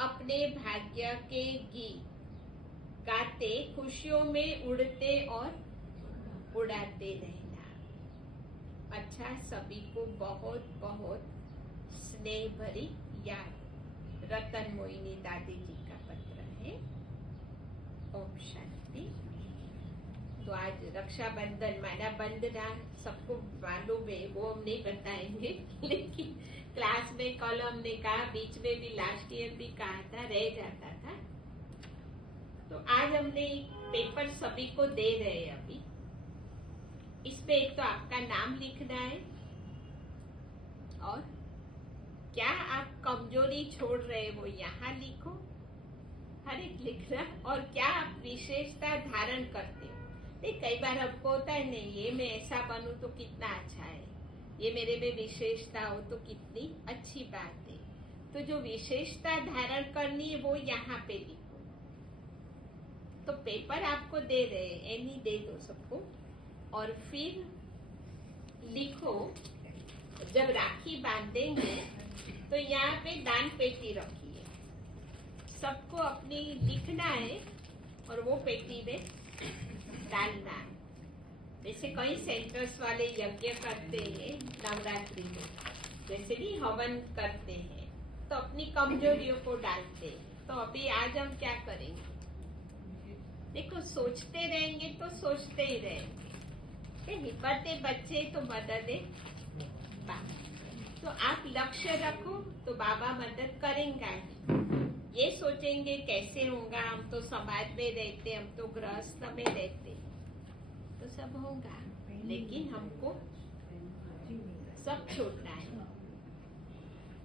अपने भाग्य के गीत गाते खुशियों में उड़ते और उड़ाते रहना। अच्छा, सभी को बहुत बहुत स्नेह भरी याद। रतन मोहिनी दादी जी का पत्र है। ओम शांति। तो आज रक्षाबंधन माना बंधना सबको मालूम है, वो हम नहीं बताएंगे, लेकिन क्लास में कल हमने कहा, बीच में भी लास्ट ईयर भी कहा था, रह जाता था। तो आज हमने पेपर सभी को दे रहे हैं। अभी इसमें एक तो आपका नाम लिखना है और क्या आप कमजोरी छोड़ रहे वो यहाँ लिखो, हर एक लिखना, और क्या आप विशेषता धारण करते हो। नहीं, कई बार आपको होता है नहीं, ये मैं ऐसा बनूं तो कितना अच्छा है, ये मेरे में विशेषता हो तो कितनी अच्छी बात है। तो जो विशेषता धारण करनी है वो यहाँ पे लिखो। तो पेपर आपको दे रहे हैं, एनी दे दो सबको, और फिर लिखो। जब राखी बांधेंगे तो यहाँ पे दान पेटी रखिए, सबको अपनी लिखना है और वो पेटी में डालना है। जैसे कई सेंटर्स वाले यज्ञ करते हैं नवरात्रि में, जैसे भी हवन करते हैं, तो अपनी कमजोरियों को डालते हैं। तो अभी आज हम क्या करेंगे, देखो सोचते रहेंगे तो सोचते ही रहेंगे, निपटते बच्चे तो मदद है बाबा। तो आप लक्ष्य रखो तो बाबा मदद करेंगे। ये सोचेंगे कैसे होगा, हम तो समाज में रहते, हम तो गृहस्थ में रहते, तो सब होगा, लेकिन हमको सब छोड़ना है।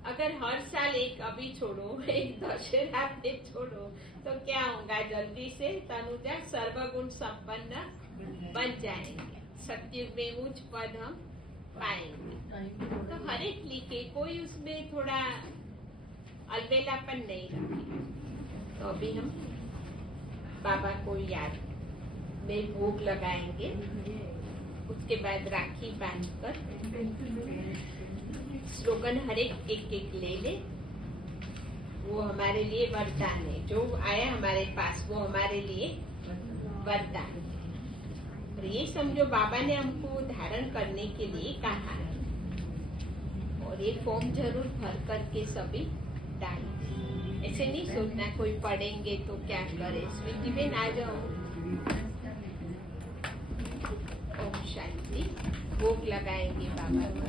अगर हर साल एक अभी छोड़ो, एक दशहरा पे छोड़ो, तो क्या होगा? जल्दी से तनुजा सर्वगुण संपन्न बन जाएंगे, सत्युग में उच्च पद हम पाएंगे। तो हर एक लिखे, कोई उसमें थोड़ा अलबेलापन नहीं रखे। तो अभी हम बाबा को याद में भोग लगाएंगे, उसके बाद राखी बांधकर स्लोगन हर एक एक ले ले। वो हमारे लिए वरदान है, जो आया हमारे पास वो हमारे लिए वरदान है। और ये समझो बाबा ने हमको धारण करने के लिए कहा है, और ये फॉर्म जरूर भर करके सभी डालें। ऐसे नहीं सोचना कोई पढ़ेंगे तो क्या करे। स्वीटी बहन आ जाओ। ओम शांति। भोग लगाएंगे बाबा को।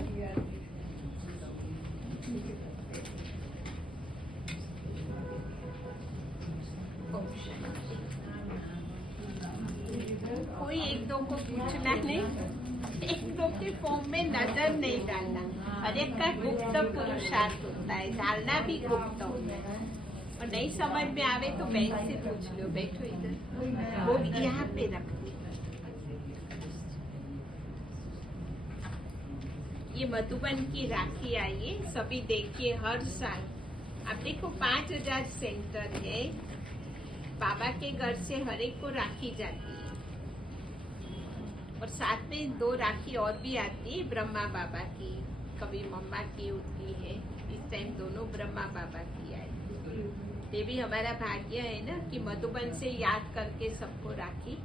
ओम शांति। कोई एक दो को पूछना नहीं, एक दो के फॉर्म में नजर नहीं डालना। हर एक का गुप्त पुरुषार्थ होता है, डालना भी गुप्त होता है। और नहीं समझ में आवे तो बैंक से पूछ लो। बैठो इधर, वो यहाँ पे रख दे। ये मधुबन की राखी आई है, सभी देखिए हर साल। आप देखो 5000 सेंटर है, बाबा के घर से हर एक को राखी जाती है। और साथ में 2 राखी और भी आती है, ब्रह्मा बाबा की, कभी मम्मा की होती है। इस टाइम दोनों ब्रह्मा बाबा की आई। ये भी हमारा भाग्य है ना कि मधुबन से याद करके सबको राखी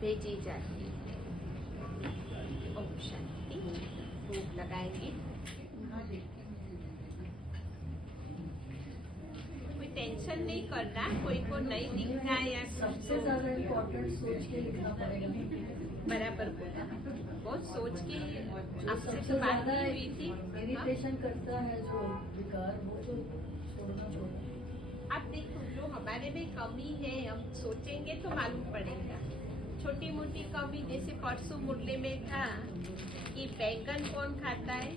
भेजी जाती है। ओम शांति। भोग लगाएंगे। कोई टेंशन नहीं करना, कोई को नहीं लिखना या सबसे ज्यादा इम्पोर्टेंट सोच के लिखना पड़ेगा। बराबर बोला, बहुत सोच के। आपसे सबसे तो बात ज्यादा नहीं हुई थी। इरिटेशन करता है जो विकार, वो तो छोड़ना। आप देखो जो हमारे में कमी है, हम सोचेंगे तो मालूम पड़ेगा। छोटी मोटी कमी, जैसे परसों मुरली में था कि बैंगन कौन खाता है।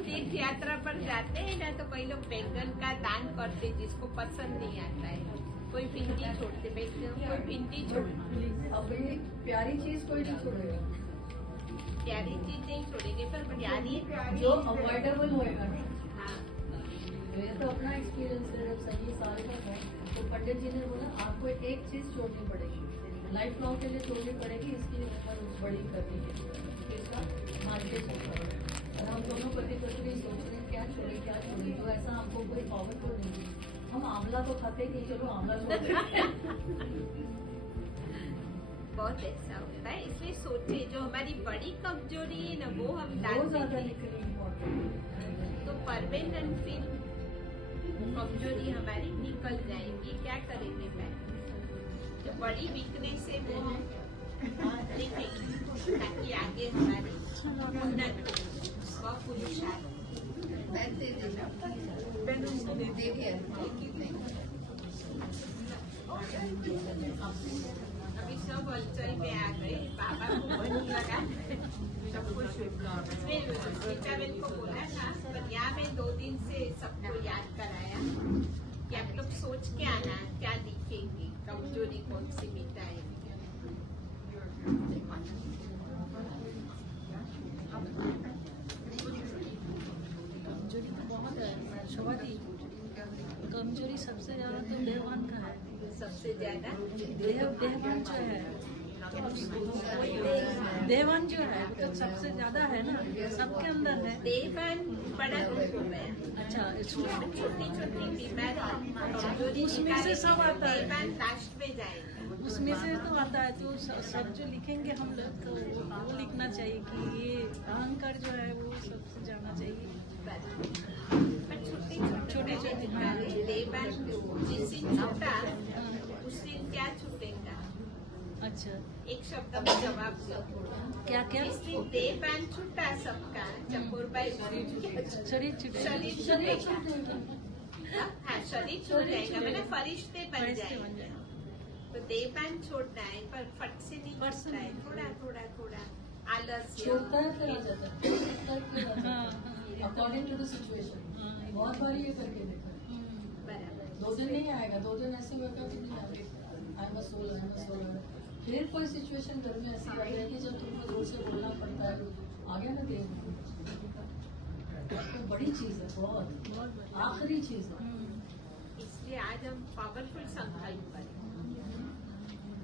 तीर्थ यात्रा पर जाते हैं ना, तो कई लोग बैंगन का दान करते जिसको पसंद नहीं आता है। कोई भिंडी छोड़ते, कोई भिंडी छोड़ते। अभी प्यारी चीज कोई नहीं छोड़ेगा, प्यारी चीज नहीं छोड़ेंगे, पर प्यारी जो अवॉइडेबल होएगा। हाँ, ये तो अपना एक्सपीरियंस है, जब सही साल का था तो पंडित जी ने बोला आपको एक चीज छोड़नी पड़ेगी, लाइफ लॉन्ग के लिए छोड़नी पड़ेगी, इसकी उम्र बड़ी करनी है, इसका मार्केट होगा। और हम दोनों पति पत्नी सोच रहे हैं क्या छोड़े, तो ऐसा हमको कोई पावर तो नहीं है। हम आंवला तो खाते नहीं, चलो आंवला बहुत ऐसा होता है। इसलिए सोचे जो हमारी बड़ी कमजोरी है ना, वो हम डाल ज्यादा देंगे, लिखनी इम्पोर्टेंट। तो परमानेंट फिर कमजोरी हमारी निकल जाएगी। क्या करेंगे मैं, जो बड़ी वीकनेस है वो हम लिखेंगे, ताकि आगे हमारी उन्नति व पुरुषार्थ। अभी सब हलचल में आ गए, बाबा को मन लगा, सब कुछ बेन को बोला था। पर यहाँ में 2 दिन से सबको याद कराया कि आप लोग सोच के आना क्या लिखेंगे, कमजोरी कौन सी मिटाएंगे। कमजोरी तो बहुत है शोभा दी, कमजोरी सबसे ज्यादा तो देहवान का है। सबसे ज्यादा देहवान जो है, देहवान जो है वो तो सबसे ज्यादा है ना, सबके अंदर है। देवान बड़ा रूप हो गया। अच्छा, इसमें छोटी छोटी बीमारी कमजोरी उसमें से सब आता है। देवान लास्ट में जाएगा। उसमें से तो आता है, तो सब जो लिखेंगे हम लोग तो वो लिखना चाहिए कि ये अहंकार जो है वो सबसे जाना चाहिए। पर छोटी छोटी बीमारी देवान जिस दिन छूटा उस दिन क्या छूटेगा। अच्छा, एक शब्द में जवाब दो। क्या क्या इस दिन देवान छूटा सबका, चकोर भाई शरीर छूटे, शरीर छूटेगा। हाँ, शरीर छूट जाएगा, मैंने फरिश्ते बन फरिश्ते बन जाएंगे। जाएंगे। तो देहपान छोड़ना है, पर फट से नहीं फट से छूटता है, नहीं। थोड़ा थोड़ा थोड़ा आलस्य। छोड़ता है फिर आ जाता है, छोड़ता है फिर आ जाता हाँ, है, हाँ। According to the situation. हाँ, बहुत बार ये करके देखा है। बराबर। 2 दिन नहीं आएगा, 2 दिन ऐसे होगा कि आई एम सोल। फिर कोई सिचुएशन घर में ऐसी आ जाएगी जब तुमको जोर से बोलना पड़ता है, आ गया ना देह में। तो बड़ी चीज है, बहुत बहुत बढ़िया। आखिरी चीज है। इसलिए आज हम पावरफुल संकल्प करें,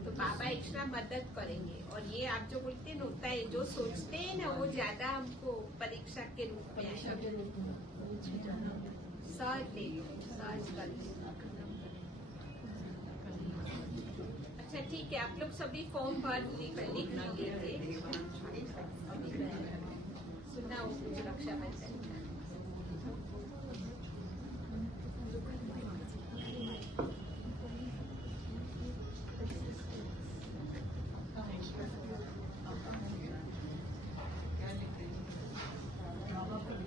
तो बाबा एक्स्ट्रा मदद करेंगे। और ये आप जो बोलते हैं ना, होता है, जो सोचते हैं ना वो ज्यादा हमको परीक्षा के रूप में परीक्षा आएगा। के रूप में सहज ले लो, सहज कर लो। अच्छा ठीक है, आप लोग सभी फॉर्म भर लिख लीजिए। सुना हो कुछ रक्षाबंधन का?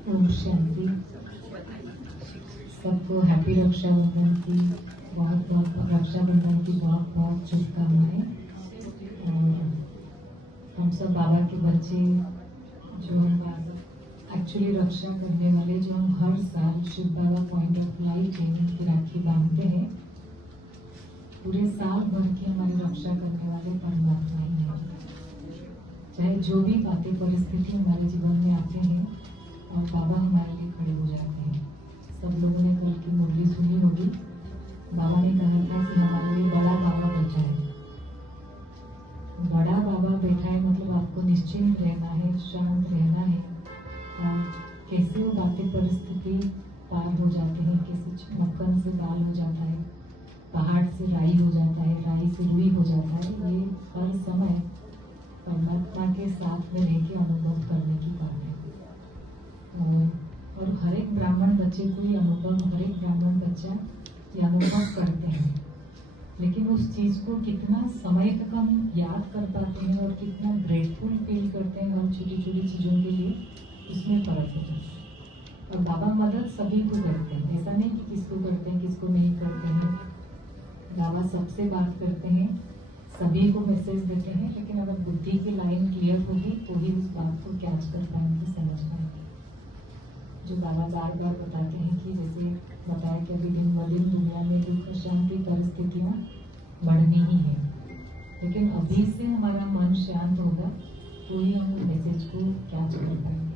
ओम शांति। सबको हैप्पी रक्षाबंधन की बहुत रक्षाबंधन की बहुत शुभकामनाएं। और हम सब बाबा के बच्चे जो हम एक्चुअली रक्षा करने वाले, जो हम हर साल शिव बाबा पॉइंट ऑफ लाइट की राखी बांधते हैं, पूरे साल भर की हमारी रक्षा करने वाले परमात्मा ही हैं। चाहे जो भी बातें परिस्थिति हमारे जीवन में आते हैं, और बाबा हमारे लिए खड़े हो जाते हैं। सब लोगों ने कल की मुरली सुनी होगी, बाबा ने कहा था कि हमारे लिए बड़ा बाबा बैठा है। बड़ा बाबा बैठा है मतलब आपको निश्चिंत रहना है, शांत रहना है। और कैसे वो बातें परिस्थिति पार हो जाते हैं, कैसे मक्खन से दाल हो जाता है, पहाड़ से राई हो जाता है, राई से रुई हो जाता है, ये हर समय परमात्मा के साथ में रह के अनुभव करने की बात है। और हर एक ब्राह्मण बच्चे को ये अनुभव, हर एक ब्राह्मण बच्चा ये अनुभव करते हैं, लेकिन उस चीज को कितना समय तक हम याद कर पाते हैं और कितना ग्रेटफुल फील करते हैं हम छोटी छोटी चीजों के लिए, उसमें फर्क होता है। और बाबा मदद सभी को करते हैं, ऐसा नहीं कि किसको करते हैं किसको नहीं करते हैं। बाबा सबसे बात करते हैं, सभी को मैसेज देते हैं, लेकिन अगर बुद्धि की लाइन क्लियर होगी तो ही उस बात को कैच कर पाएंगे, समझ पाएंगे। जो बाबा बार बार बताते हैं कि जैसे बताया कि अभी दिन ब दिन दुनिया में दुख शांति परिस्थितियाँ बढ़नी ही है, लेकिन अभी से हमारा मन शांत होगा तो ही हम मैसेज को कैच कर पाएंगे।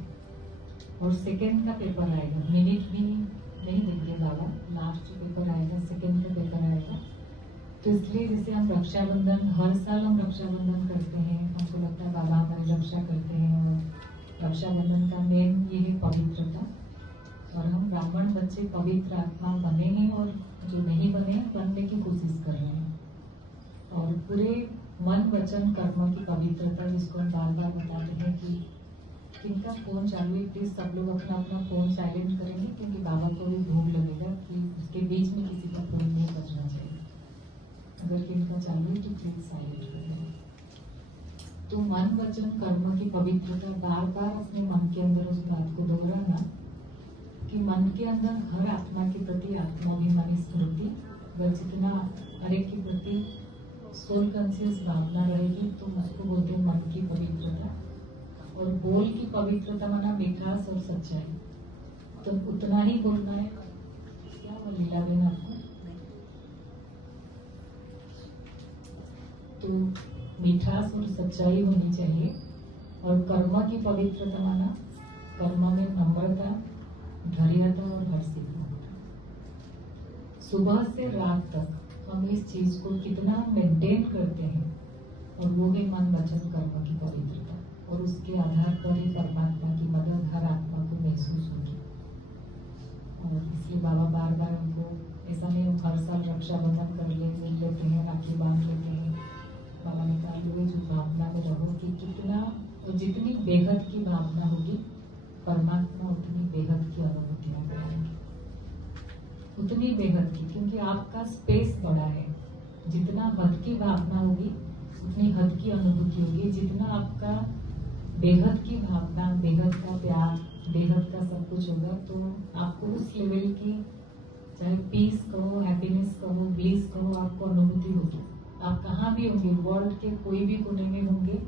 और सेकंड का पेपर आएगा, मिनट भी नहीं देंगे बाबा, लास्ट पेपर आएगा, सेकंड का पेपर आएगा। तो इसलिए जैसे हम रक्षाबंधन, हर साल हम रक्षाबंधन करते हैं, हमको लगता है बाबा हमारी रक्षा करते हैं। और रक्षाबंधन का मेन ये है पवित्रता, और हम ब्राह्मण बच्चे पवित्र आत्मा बने हैं, और जो नहीं बने हैं बनने की कोशिश कर रहे हैं। और पूरे मन वचन कर्म की पवित्रता, जिसको हम बार बार बताते हैं कि किनका फोन चालू है, प्लीज सब लोग अपना अपना फोन साइलेंट करेंगे, क्योंकि बाबा को भी भूख लगेगा कि उसके बीच में किसी का फोन नहीं बजना चाहिए। अगर किनका चालू है तो प्लीज साइलेंट करेंगे। तो मन वचन कर्म की पवित्रता, बार बार अपने मन के अंदर उस बात को दोहराना कि मन के अंदर हर आत्मा के प्रति आत्माभिमानी स्मृति, अगर जितना हर एक के प्रति सोल कॉन्शियस भावना रहेगी तो उसको बोलते हैं मन की पवित्रता। और बोल की पवित्रता माना मिठास और सच्चाई, तो उतना ही बोलना है। क्या वो लीला बेन आपको, तो मिठास और सच्चाई होनी चाहिए। और कर्म की पवित्रता माना कर्म में नम्रता, धैर्यता और हर्षिता। सुबह से रात तक हम इस चीज को कितना मेंटेन करते हैं, और वो है मन वचन कर्म की पवित्रता। और उसके आधार पर ही परमात्मा की मदद हर आत्मा को महसूस होगी। और इसलिए बाबा बार बार हमको, ऐसा नहीं हम हर साल रक्षाबंधन कर लेते हैं, राखी बांध लेते हैं। बाबा ने कहा जो भावना में रहो कि कितना, और जितनी बेहद की भावना होगी परमात्मा उतनी बेहद की अनुभूतियां कराएंगे, उतनी बेहद की, क्योंकि आपका स्पेस बड़ा है। जितना हद की भावना होगी उतनी हद की अनुभूति होगी। जितना आपका बेहद की भावना, बेहद का प्यार, बेहद का सब कुछ होगा, तो आपको उस लेवल की चाहे पीस कहो, हैप्पीनेस कहो, ब्लिस कहो, आपको अनुभूति होगी। आप कहाँ भी होंगे, वर्ल्ड के कोई भी कोने में होंगे,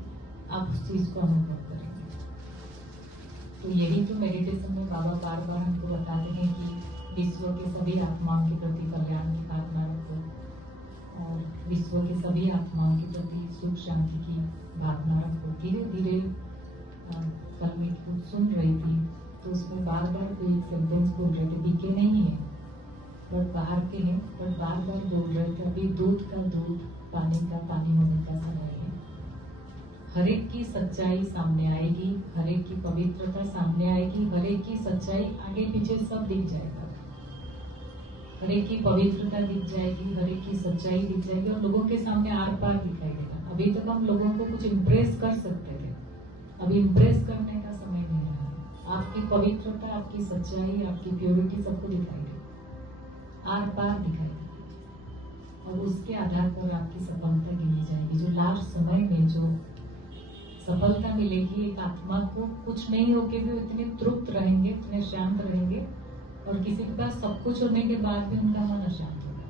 आप उस चीज को अनुभव करेंगे। तो यही तो मेडिटेशन में बाबा बार बार हमको बताते हैं कि विश्व के सभी आत्माओं के प्रति कल्याण की भावना रखो और विश्व के सभी आत्माओं के प्रति सुख शांति की भावना रखो। धीरे धीरे कल मैं खुद सुन रही थी तो उसमें बार बार कोई सेंटेंस बोल रहे थे, बीके नहीं है पर बाहर के हैं, पर बार बार बोल रहे थे अभी दूध का दूध, पानी का पानी होने का समय है। हर एक की सच्चाई सामने आएगी, हर एक की पवित्रता सामने आएगी, हर एक की सच्चाई आगे पीछे सब दिख जाएगा। हर एक की पवित्रता दिख जाएगी, हर एक की सच्चाई दिख जाएगी और लोगों के सामने आर पार दिखाई देगा। अभी तक हम लोगों को कुछ इम्प्रेस कर सकते थे, अभी इम्प्रेस करने का समय नहीं रहा। आपकी पवित्रता, आपकी सच्चाई, आपकी प्योरिटी सबको दिखाई देगी, आर पार दिखाई देगी और उसके आधार पर आपकी सफलता गिनी जाएगी। जो लास्ट समय में जो सफलता मिलेगी, एक आत्मा को कुछ नहीं होके भी इतने तृप्त रहेंगे, इतने शांत रहेंगे और किसी के पास सब कुछ होने के बाद भी उनका मन अशांत होगा।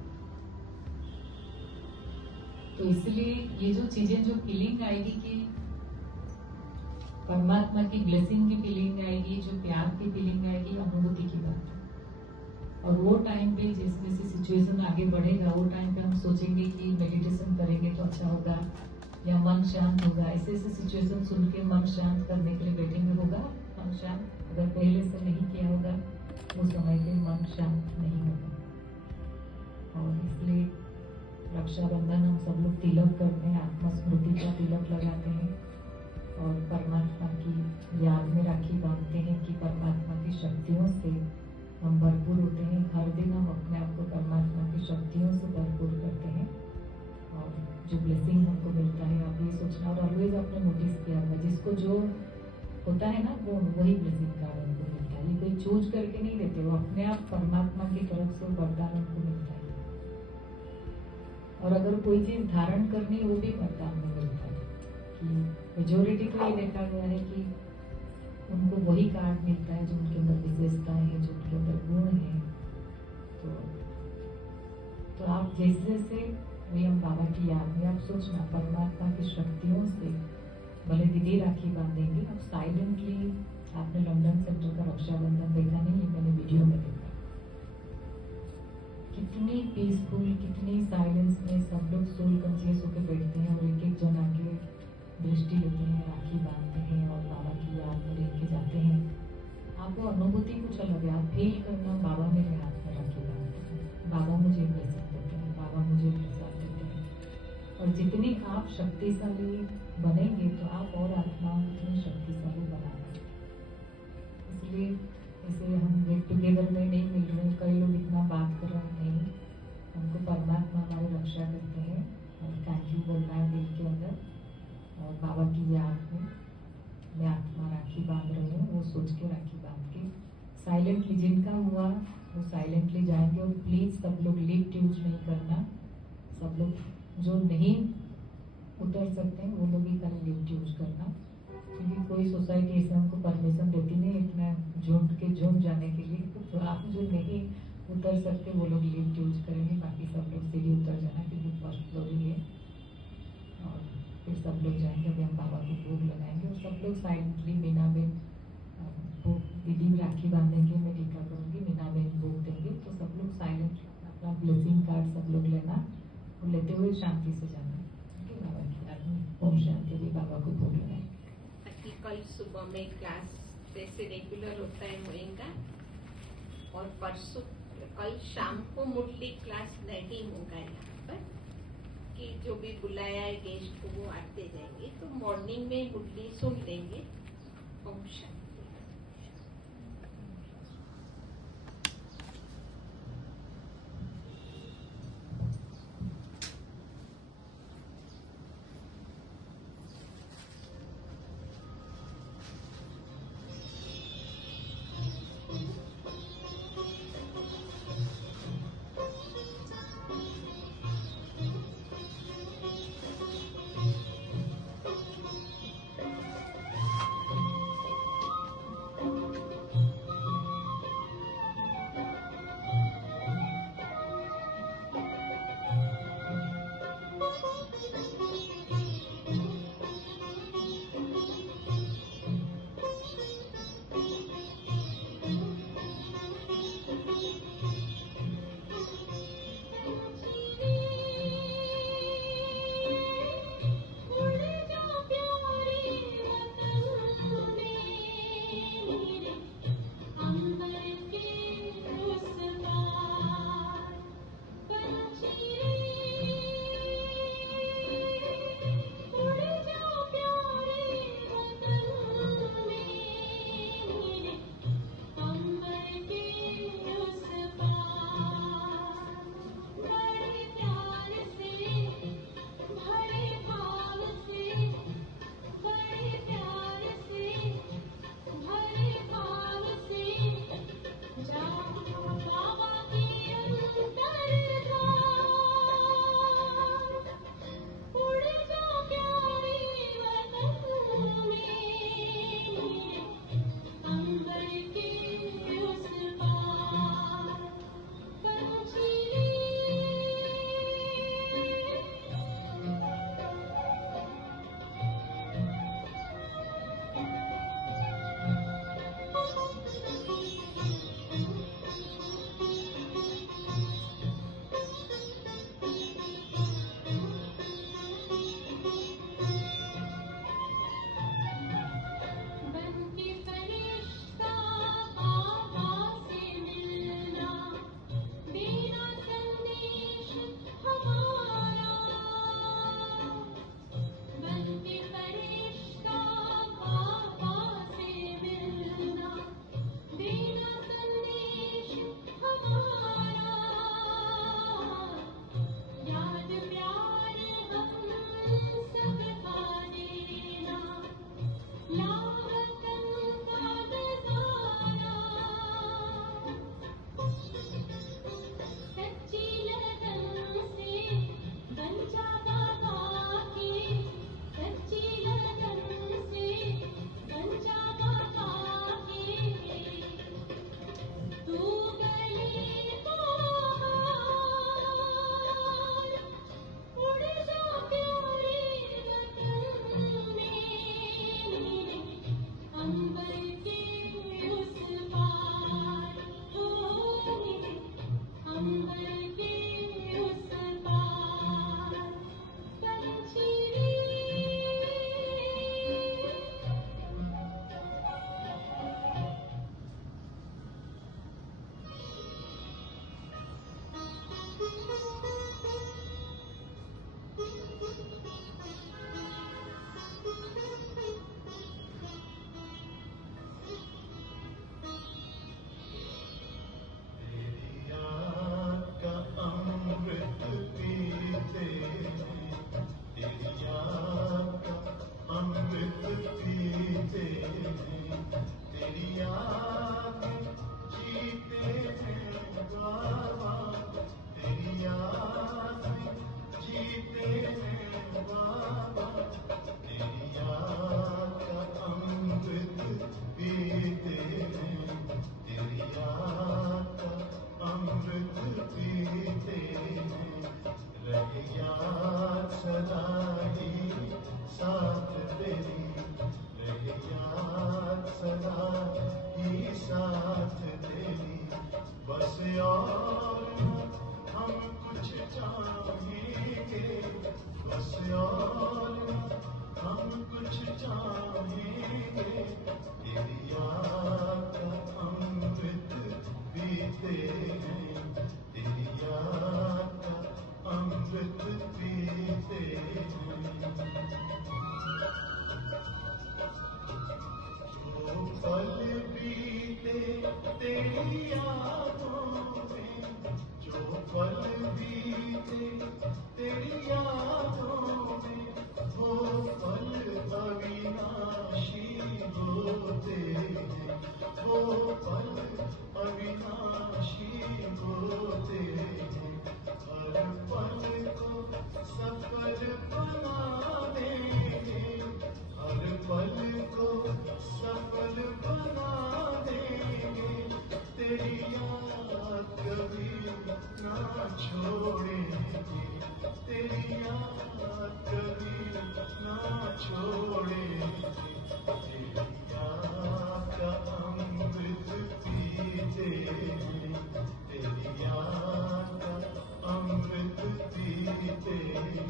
तो इसलिए ये जो चीजें, जो फीलिंग आएगी कि परमात्मा की ब्लेसिंग की फीलिंग आएगी, जो प्यार की फीलिंग आएगी, अनुभूति की बात है। और वो टाइम पे जैसे जैसे सिचुएशन आगे बढ़ेगा, वो टाइम पे हम सोचेंगे कि मेडिटेशन करेंगे तो अच्छा होगा या मन शांत होगा। ऐसे ऐसे सिचुएशन सुन के मन शांत करने के लिए बैठेंगे, होगा मन शांत? अगर पहले से नहीं किया होगा उस समय पे मन शांत नहीं होगा। और इसलिए रक्षाबंधन हम सब लोग तिलक करते हैं, आत्मस्मृति का तिलक लगाते हैं और परमात्मा की याद में राखी बांधते हैं कि परमात्मा की शक्तियों से हम भरपूर होते हैं। हर दिन हम अपने आप को परमात्मा की शक्तियों से भरपूर करते हैं और जो ब्लेसिंग हमको मिलता है, आप ये सोचना। और ऑलवेज आपने नोटिस किया होगा, जिसको जो होता है ना वो वही ब्लेसिंग का उनको मिलता है। ये कोई चूज करके नहीं देते, वो अपने आप परमात्मा की तरफ से वरदान उनको मिलता है। और अगर कोई चीज धारण करनी, वो भी वरदान में मिलता है। कि मेजोरिटी तो ये देखा गया है कि उनको वही कार्ड मिलता है जो उनके अंदर विशेषताएं हैं, जो उनके अंदर गुण हैं। तो आप जैसे जैसे वही हम बाबा की याद में आप सोचना, परमात्मा की शक्तियों से भले दीदी राखी बांधेंगे, आप साइलेंटली, आपने लंदन सेंटर का रक्षाबंधन देखा नहीं है, मैंने वीडियो में देखा, कितनी पीसफुल, कितनी साइलेंस में सब लोग सोल कॉन्शियस होकर बैठते हैं और एक एक जन आके दृष्टि लेते हैं, राखी बांधते हैं और बाबा की याद में लेके जाते हैं। आपको अनुभूति कुछ अलग है, आप फील करना बाबा मेरे हाथ में राखी बांधते हैं, बाबा मुझे ब्लेसिंग देते हैं, बाबा मुझे प्रसाद देते हैं। और जितनी आप शक्तिशाली बनेंगे तो आप और आत्माओं को शक्तिशाली बनाएंगे। इसलिए इसे हम गेट टुगेदर में नहीं मिल रहे, कई लोग इतना बात कर रहे हैं, नहीं, हमको परमात्मा हमारी रक्षा करते हैं और थैंक यू बोलना है दिल के अंदर। और बाबा की याद में मैं आत्मा राखी बांध रही हूँ, वो सोच के राखी बांध के साइलेंटली, जिनका हुआ वो साइलेंटली जाएंगे। और प्लीज सब लोग लिफ्ट यूज नहीं करना, सब लोग जो नहीं उतर सकते हैं वो लोग ही खाली लिफ्ट यूज करना, क्योंकि कोई सोसाइटी ऐसे हमको परमिशन देती नहीं इतना झुंड के झुंड जाने के लिए। तो आप जो नहीं उतर सकते वो लोग लिफ्ट यूज करेंगे, बाकी सब लोग सीढ़ी उतर जाना, क्योंकि फर्स्ट फ्लोर ही है। और फिर सब लोग जाएंगे, अभी हम बाबा को भोग लगाएंगे और सब लोग साइलेंटली मीना बेन भोग, दीदी राखी बांधेंगे, मैं टीका करूँगी, मीना बेन भोग देंगे। तो सब लोग साइलेंट अपना ब्लेसिंग कार्ड सब लोग लेना और लेते हुए शांति से जाना। बाबा की याद में ओम शांति भी बाबा को भोग लगाएंगे। ताकि कल सुबह में क्लास जैसे रेगुलर होता है होएगा और परसों कल शाम को मुरली क्लास नहीं होगा यहाँ पर, कि जो भी बुलाया है गेस्ट को वो आते जाएंगे, तो मॉर्निंग में मुरली सुन लेंगे। ओम शांति। याद सदा ही साथ तेरी रहे, याद सदा ही साथ तेरी। बस और हम कुछ चाहेंगे, बस और हम कुछ चाहेंगे, तेरी याद का अमृत पीते हैं, तेरी याद का अमृत पीते हैं। जो पल बीते तेरी यादों में, जो पल बीते तेरी यादों में, वो पल अविनाशी होते हैं, वो पल अविनाशी होते हैं। हर पल को सफल बना देंगे, हर पल को सफल बना देंगे, तेरी याद कभी ना छोड़ेंगे, तेरी याद कभी ना छोड़ेंगे, तेरी याद का अमृत पीते हैं, तेरी याद का अमृत पीते हैं।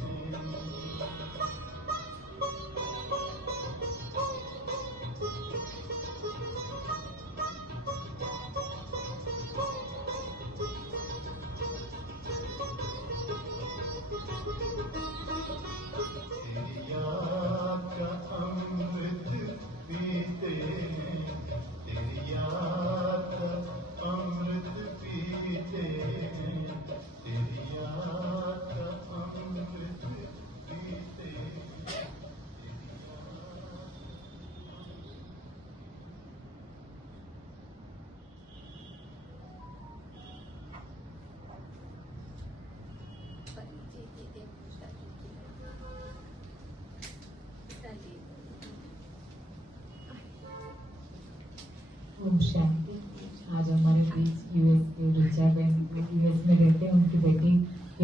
तेरी याद का अमृत पीते हैं, तेरी याद का अमृत पीते हैं, तेरी याद का अमृत पीते हैं। ओम शांति। आज हमारे बीच यूएस के ऋचा बहन यूएस में रहते हैं, उनकी बेटी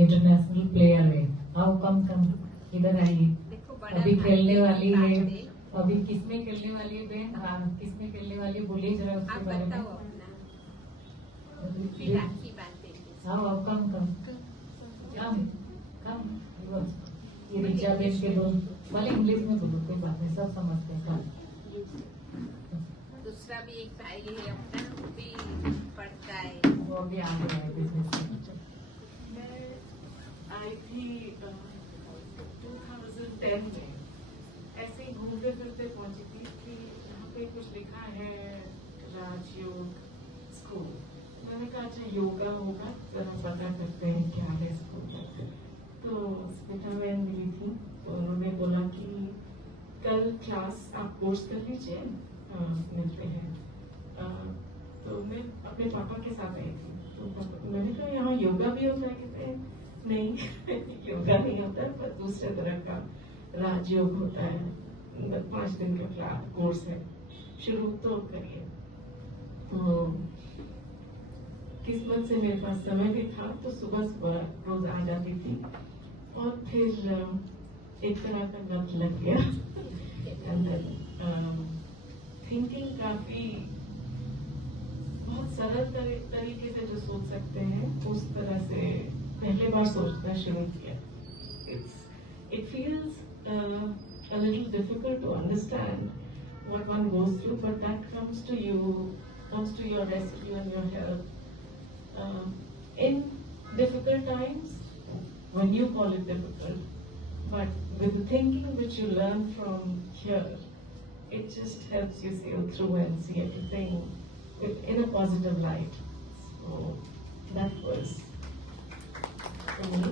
इंटरनेशनल प्लेयर है। आओ कम इधर आइए। अभी खेलने वाली है, अभी किसमें खेलने वाली है बहन? हाँ, किसमें खेलने वाली है बोलिए जरा उसके बारे में। आओ कम। ये ऋचा बहन के दोस्त वाले इंग्लिश में बोलो, कोई बात नहीं, सब समझते हैं। दूसरा भी एक भाई है अपना, वो भी पढ़ता है। वो अभी आ गया है बिजनेस में। मैं आई थी 2010 में, ऐसे ही घूमते फिरते पहुंची थी कि यहाँ पे कुछ लिखा है राजयोग स्कूल। मैंने कहा अच्छा योगा होगा, जरा पता करते हैं क्या है स्कूल में। तो स्मिता मैम मिली थी, तो उन्होंने बोला कि कल क्लास आप कोर्स कर लीजिए, मिलते हैं। तो मैं अपने पापा के साथ आई थी, तो मैंने कहा यहाँ योगा भी होता है? कहते हैं नहीं योगा नहीं होता, पर दूसरे तरह का राजयोग होता है, 5 दिन का कोर्स है, शुरू तो करिए। तो किस्मत से मेरे पास समय भी था, तो सुबह सुबह रोज आ जाती थी, और फिर एक तरह का लत लग गया अंदर। थिंकिंग काफी बहुत सरल तरीके से जो सोच सकते हैं उस तरह से पहले बार सोचना शुरू किया। It feels a little difficult to understand what one goes through, but that comes to your rescue and your help. In difficult times, when you call it difficult, but with the thinking which you learn from here, it just helps you sail through and see everything in a positive light. So that was for me.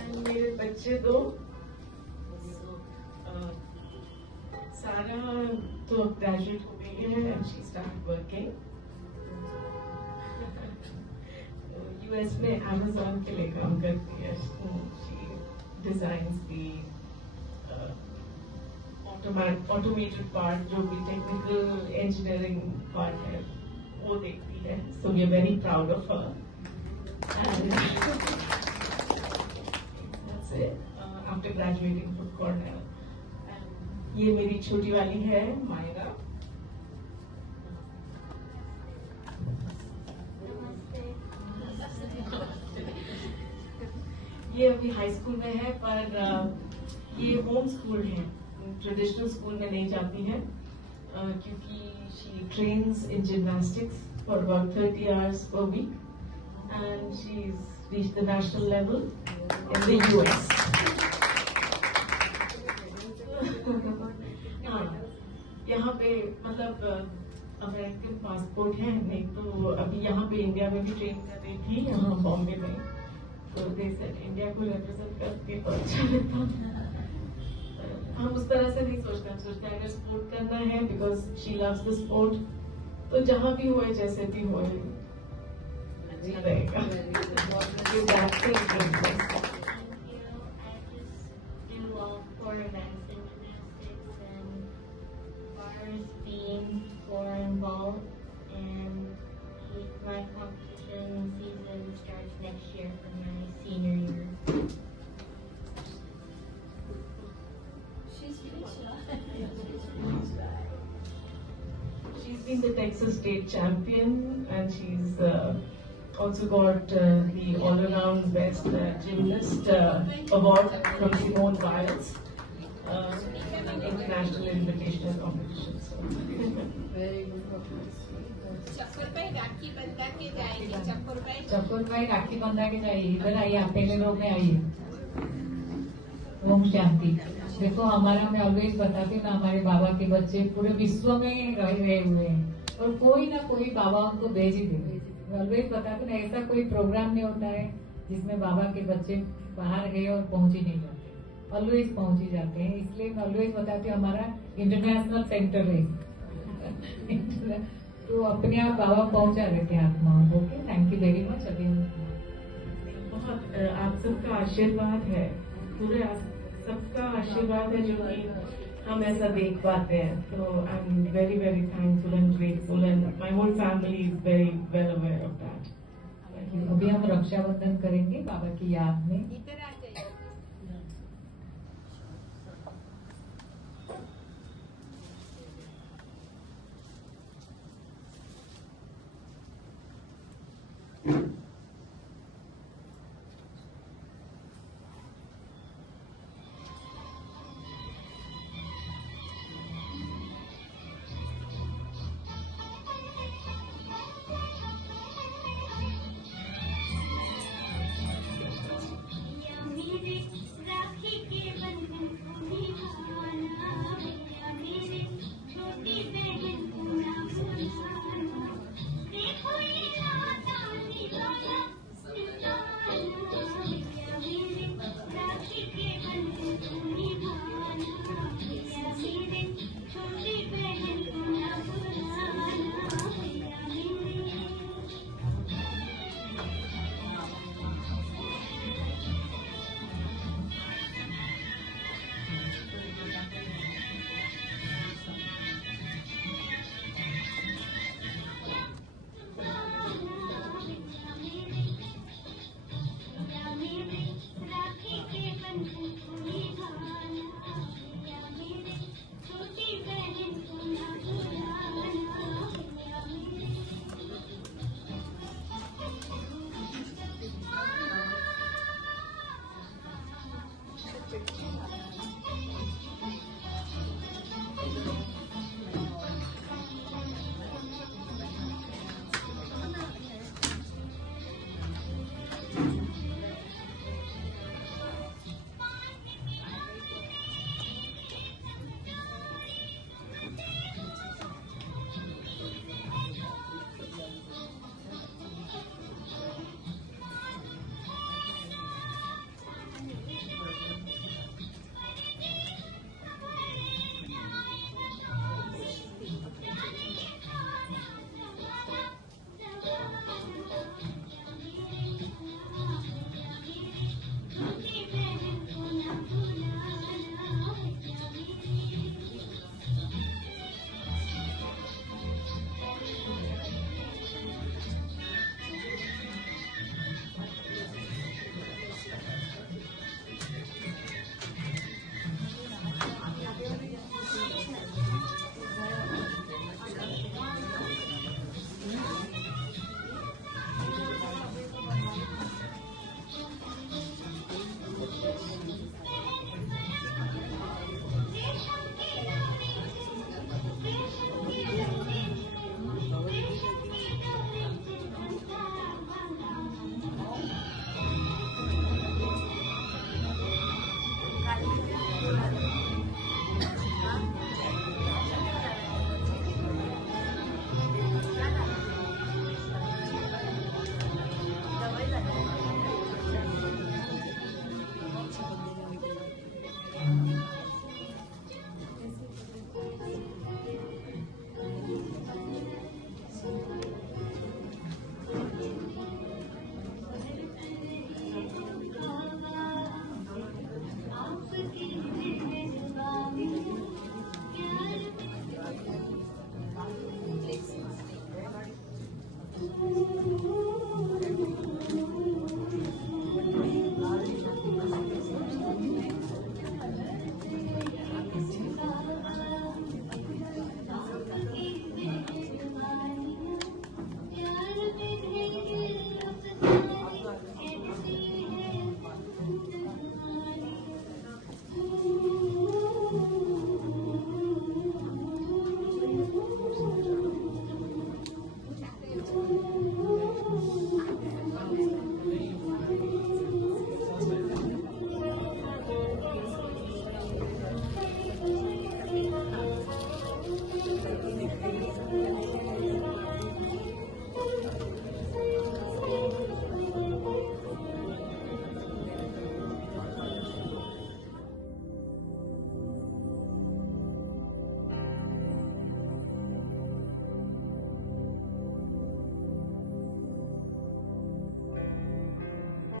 And मेरे बच्चे दो, सारा तो graduate हो गई है and she started working. US में Amazon के लिए काम करती है. She designs the automated part, जो भी technical engineering part है वो देखती है. So we are very proud of her. And से आफ्टर ग्रेजुएटिंग फ्रॉम कॉर्नेल। ये मेरी छोटी वाली है मायरा। ये अभी हाई स्कूल में है, पर ये होम स्कूल है, ट्रेडिशनल स्कूल में नहीं जाती है क्योंकि she trains in gymnastics for about 30 hours per week and she's reached the national level in the US. हाँ, यहाँ पे मतलब अमेरिकन पासपोर्ट है, नहीं तो अभी यहाँ पे इंडिया में भी ट्रेन कर रही थी, यहाँ बॉम्बे में, तो दे सेड इंडिया को रिप्रेजेंट करके तो अच्छा लगता। हम उस तरह से नहीं सोचते, हम सोचते हैं अगर स्पोर्ट करना है because she loves the sport, तो जहाँ भी होए जैसे भी होए अच्छा रहेगा। Involved, and my competition season starts next year for my senior year. She's been the Texas State Champion, and she's also got the all-around best gymnast award from Simone Biles, an international invitational competition. Very good. चक्कर भाई राखी बंधा के जाएंगे, चक्कर भाई राखी बंधा के जाइए, इधर आइए, आप पहले लोग में आइए। ओम शांति। देखो हमारा, मैं ऑलवेज बताती हूँ ना, हमारे बाबा के बच्चे पूरे विश्व में रहे हुए हैं और कोई ना कोई बाबा उनको भेज ही दे। मैं ऑलवेज बताती हूँ ना, ऐसा कोई प्रोग्राम नहीं होता है जिसमें बाबा के बच्चे बाहर गए और पहुंच ही नहीं जाते, ऑलवेज पहुंच ही जाते हैं। इसलिए मैं ऑलवेज बताती हूँ हमारा इंटरनेशनल सेंटर है तो अपने आप बाबा पहुंचा देते हैं आत्माओं को। Okay, thank you very much. अभी बहुत आप सबका आशीर्वाद है, पूरे सबका आशीर्वाद है जो कि हम ऐसा देख पाते हैं, तो I am very very thankful and grateful and my whole family is very well aware of that. अभी हम रक्षाबंधन करेंगे बाबा की याद में। इधर आ जाइए। Thank you.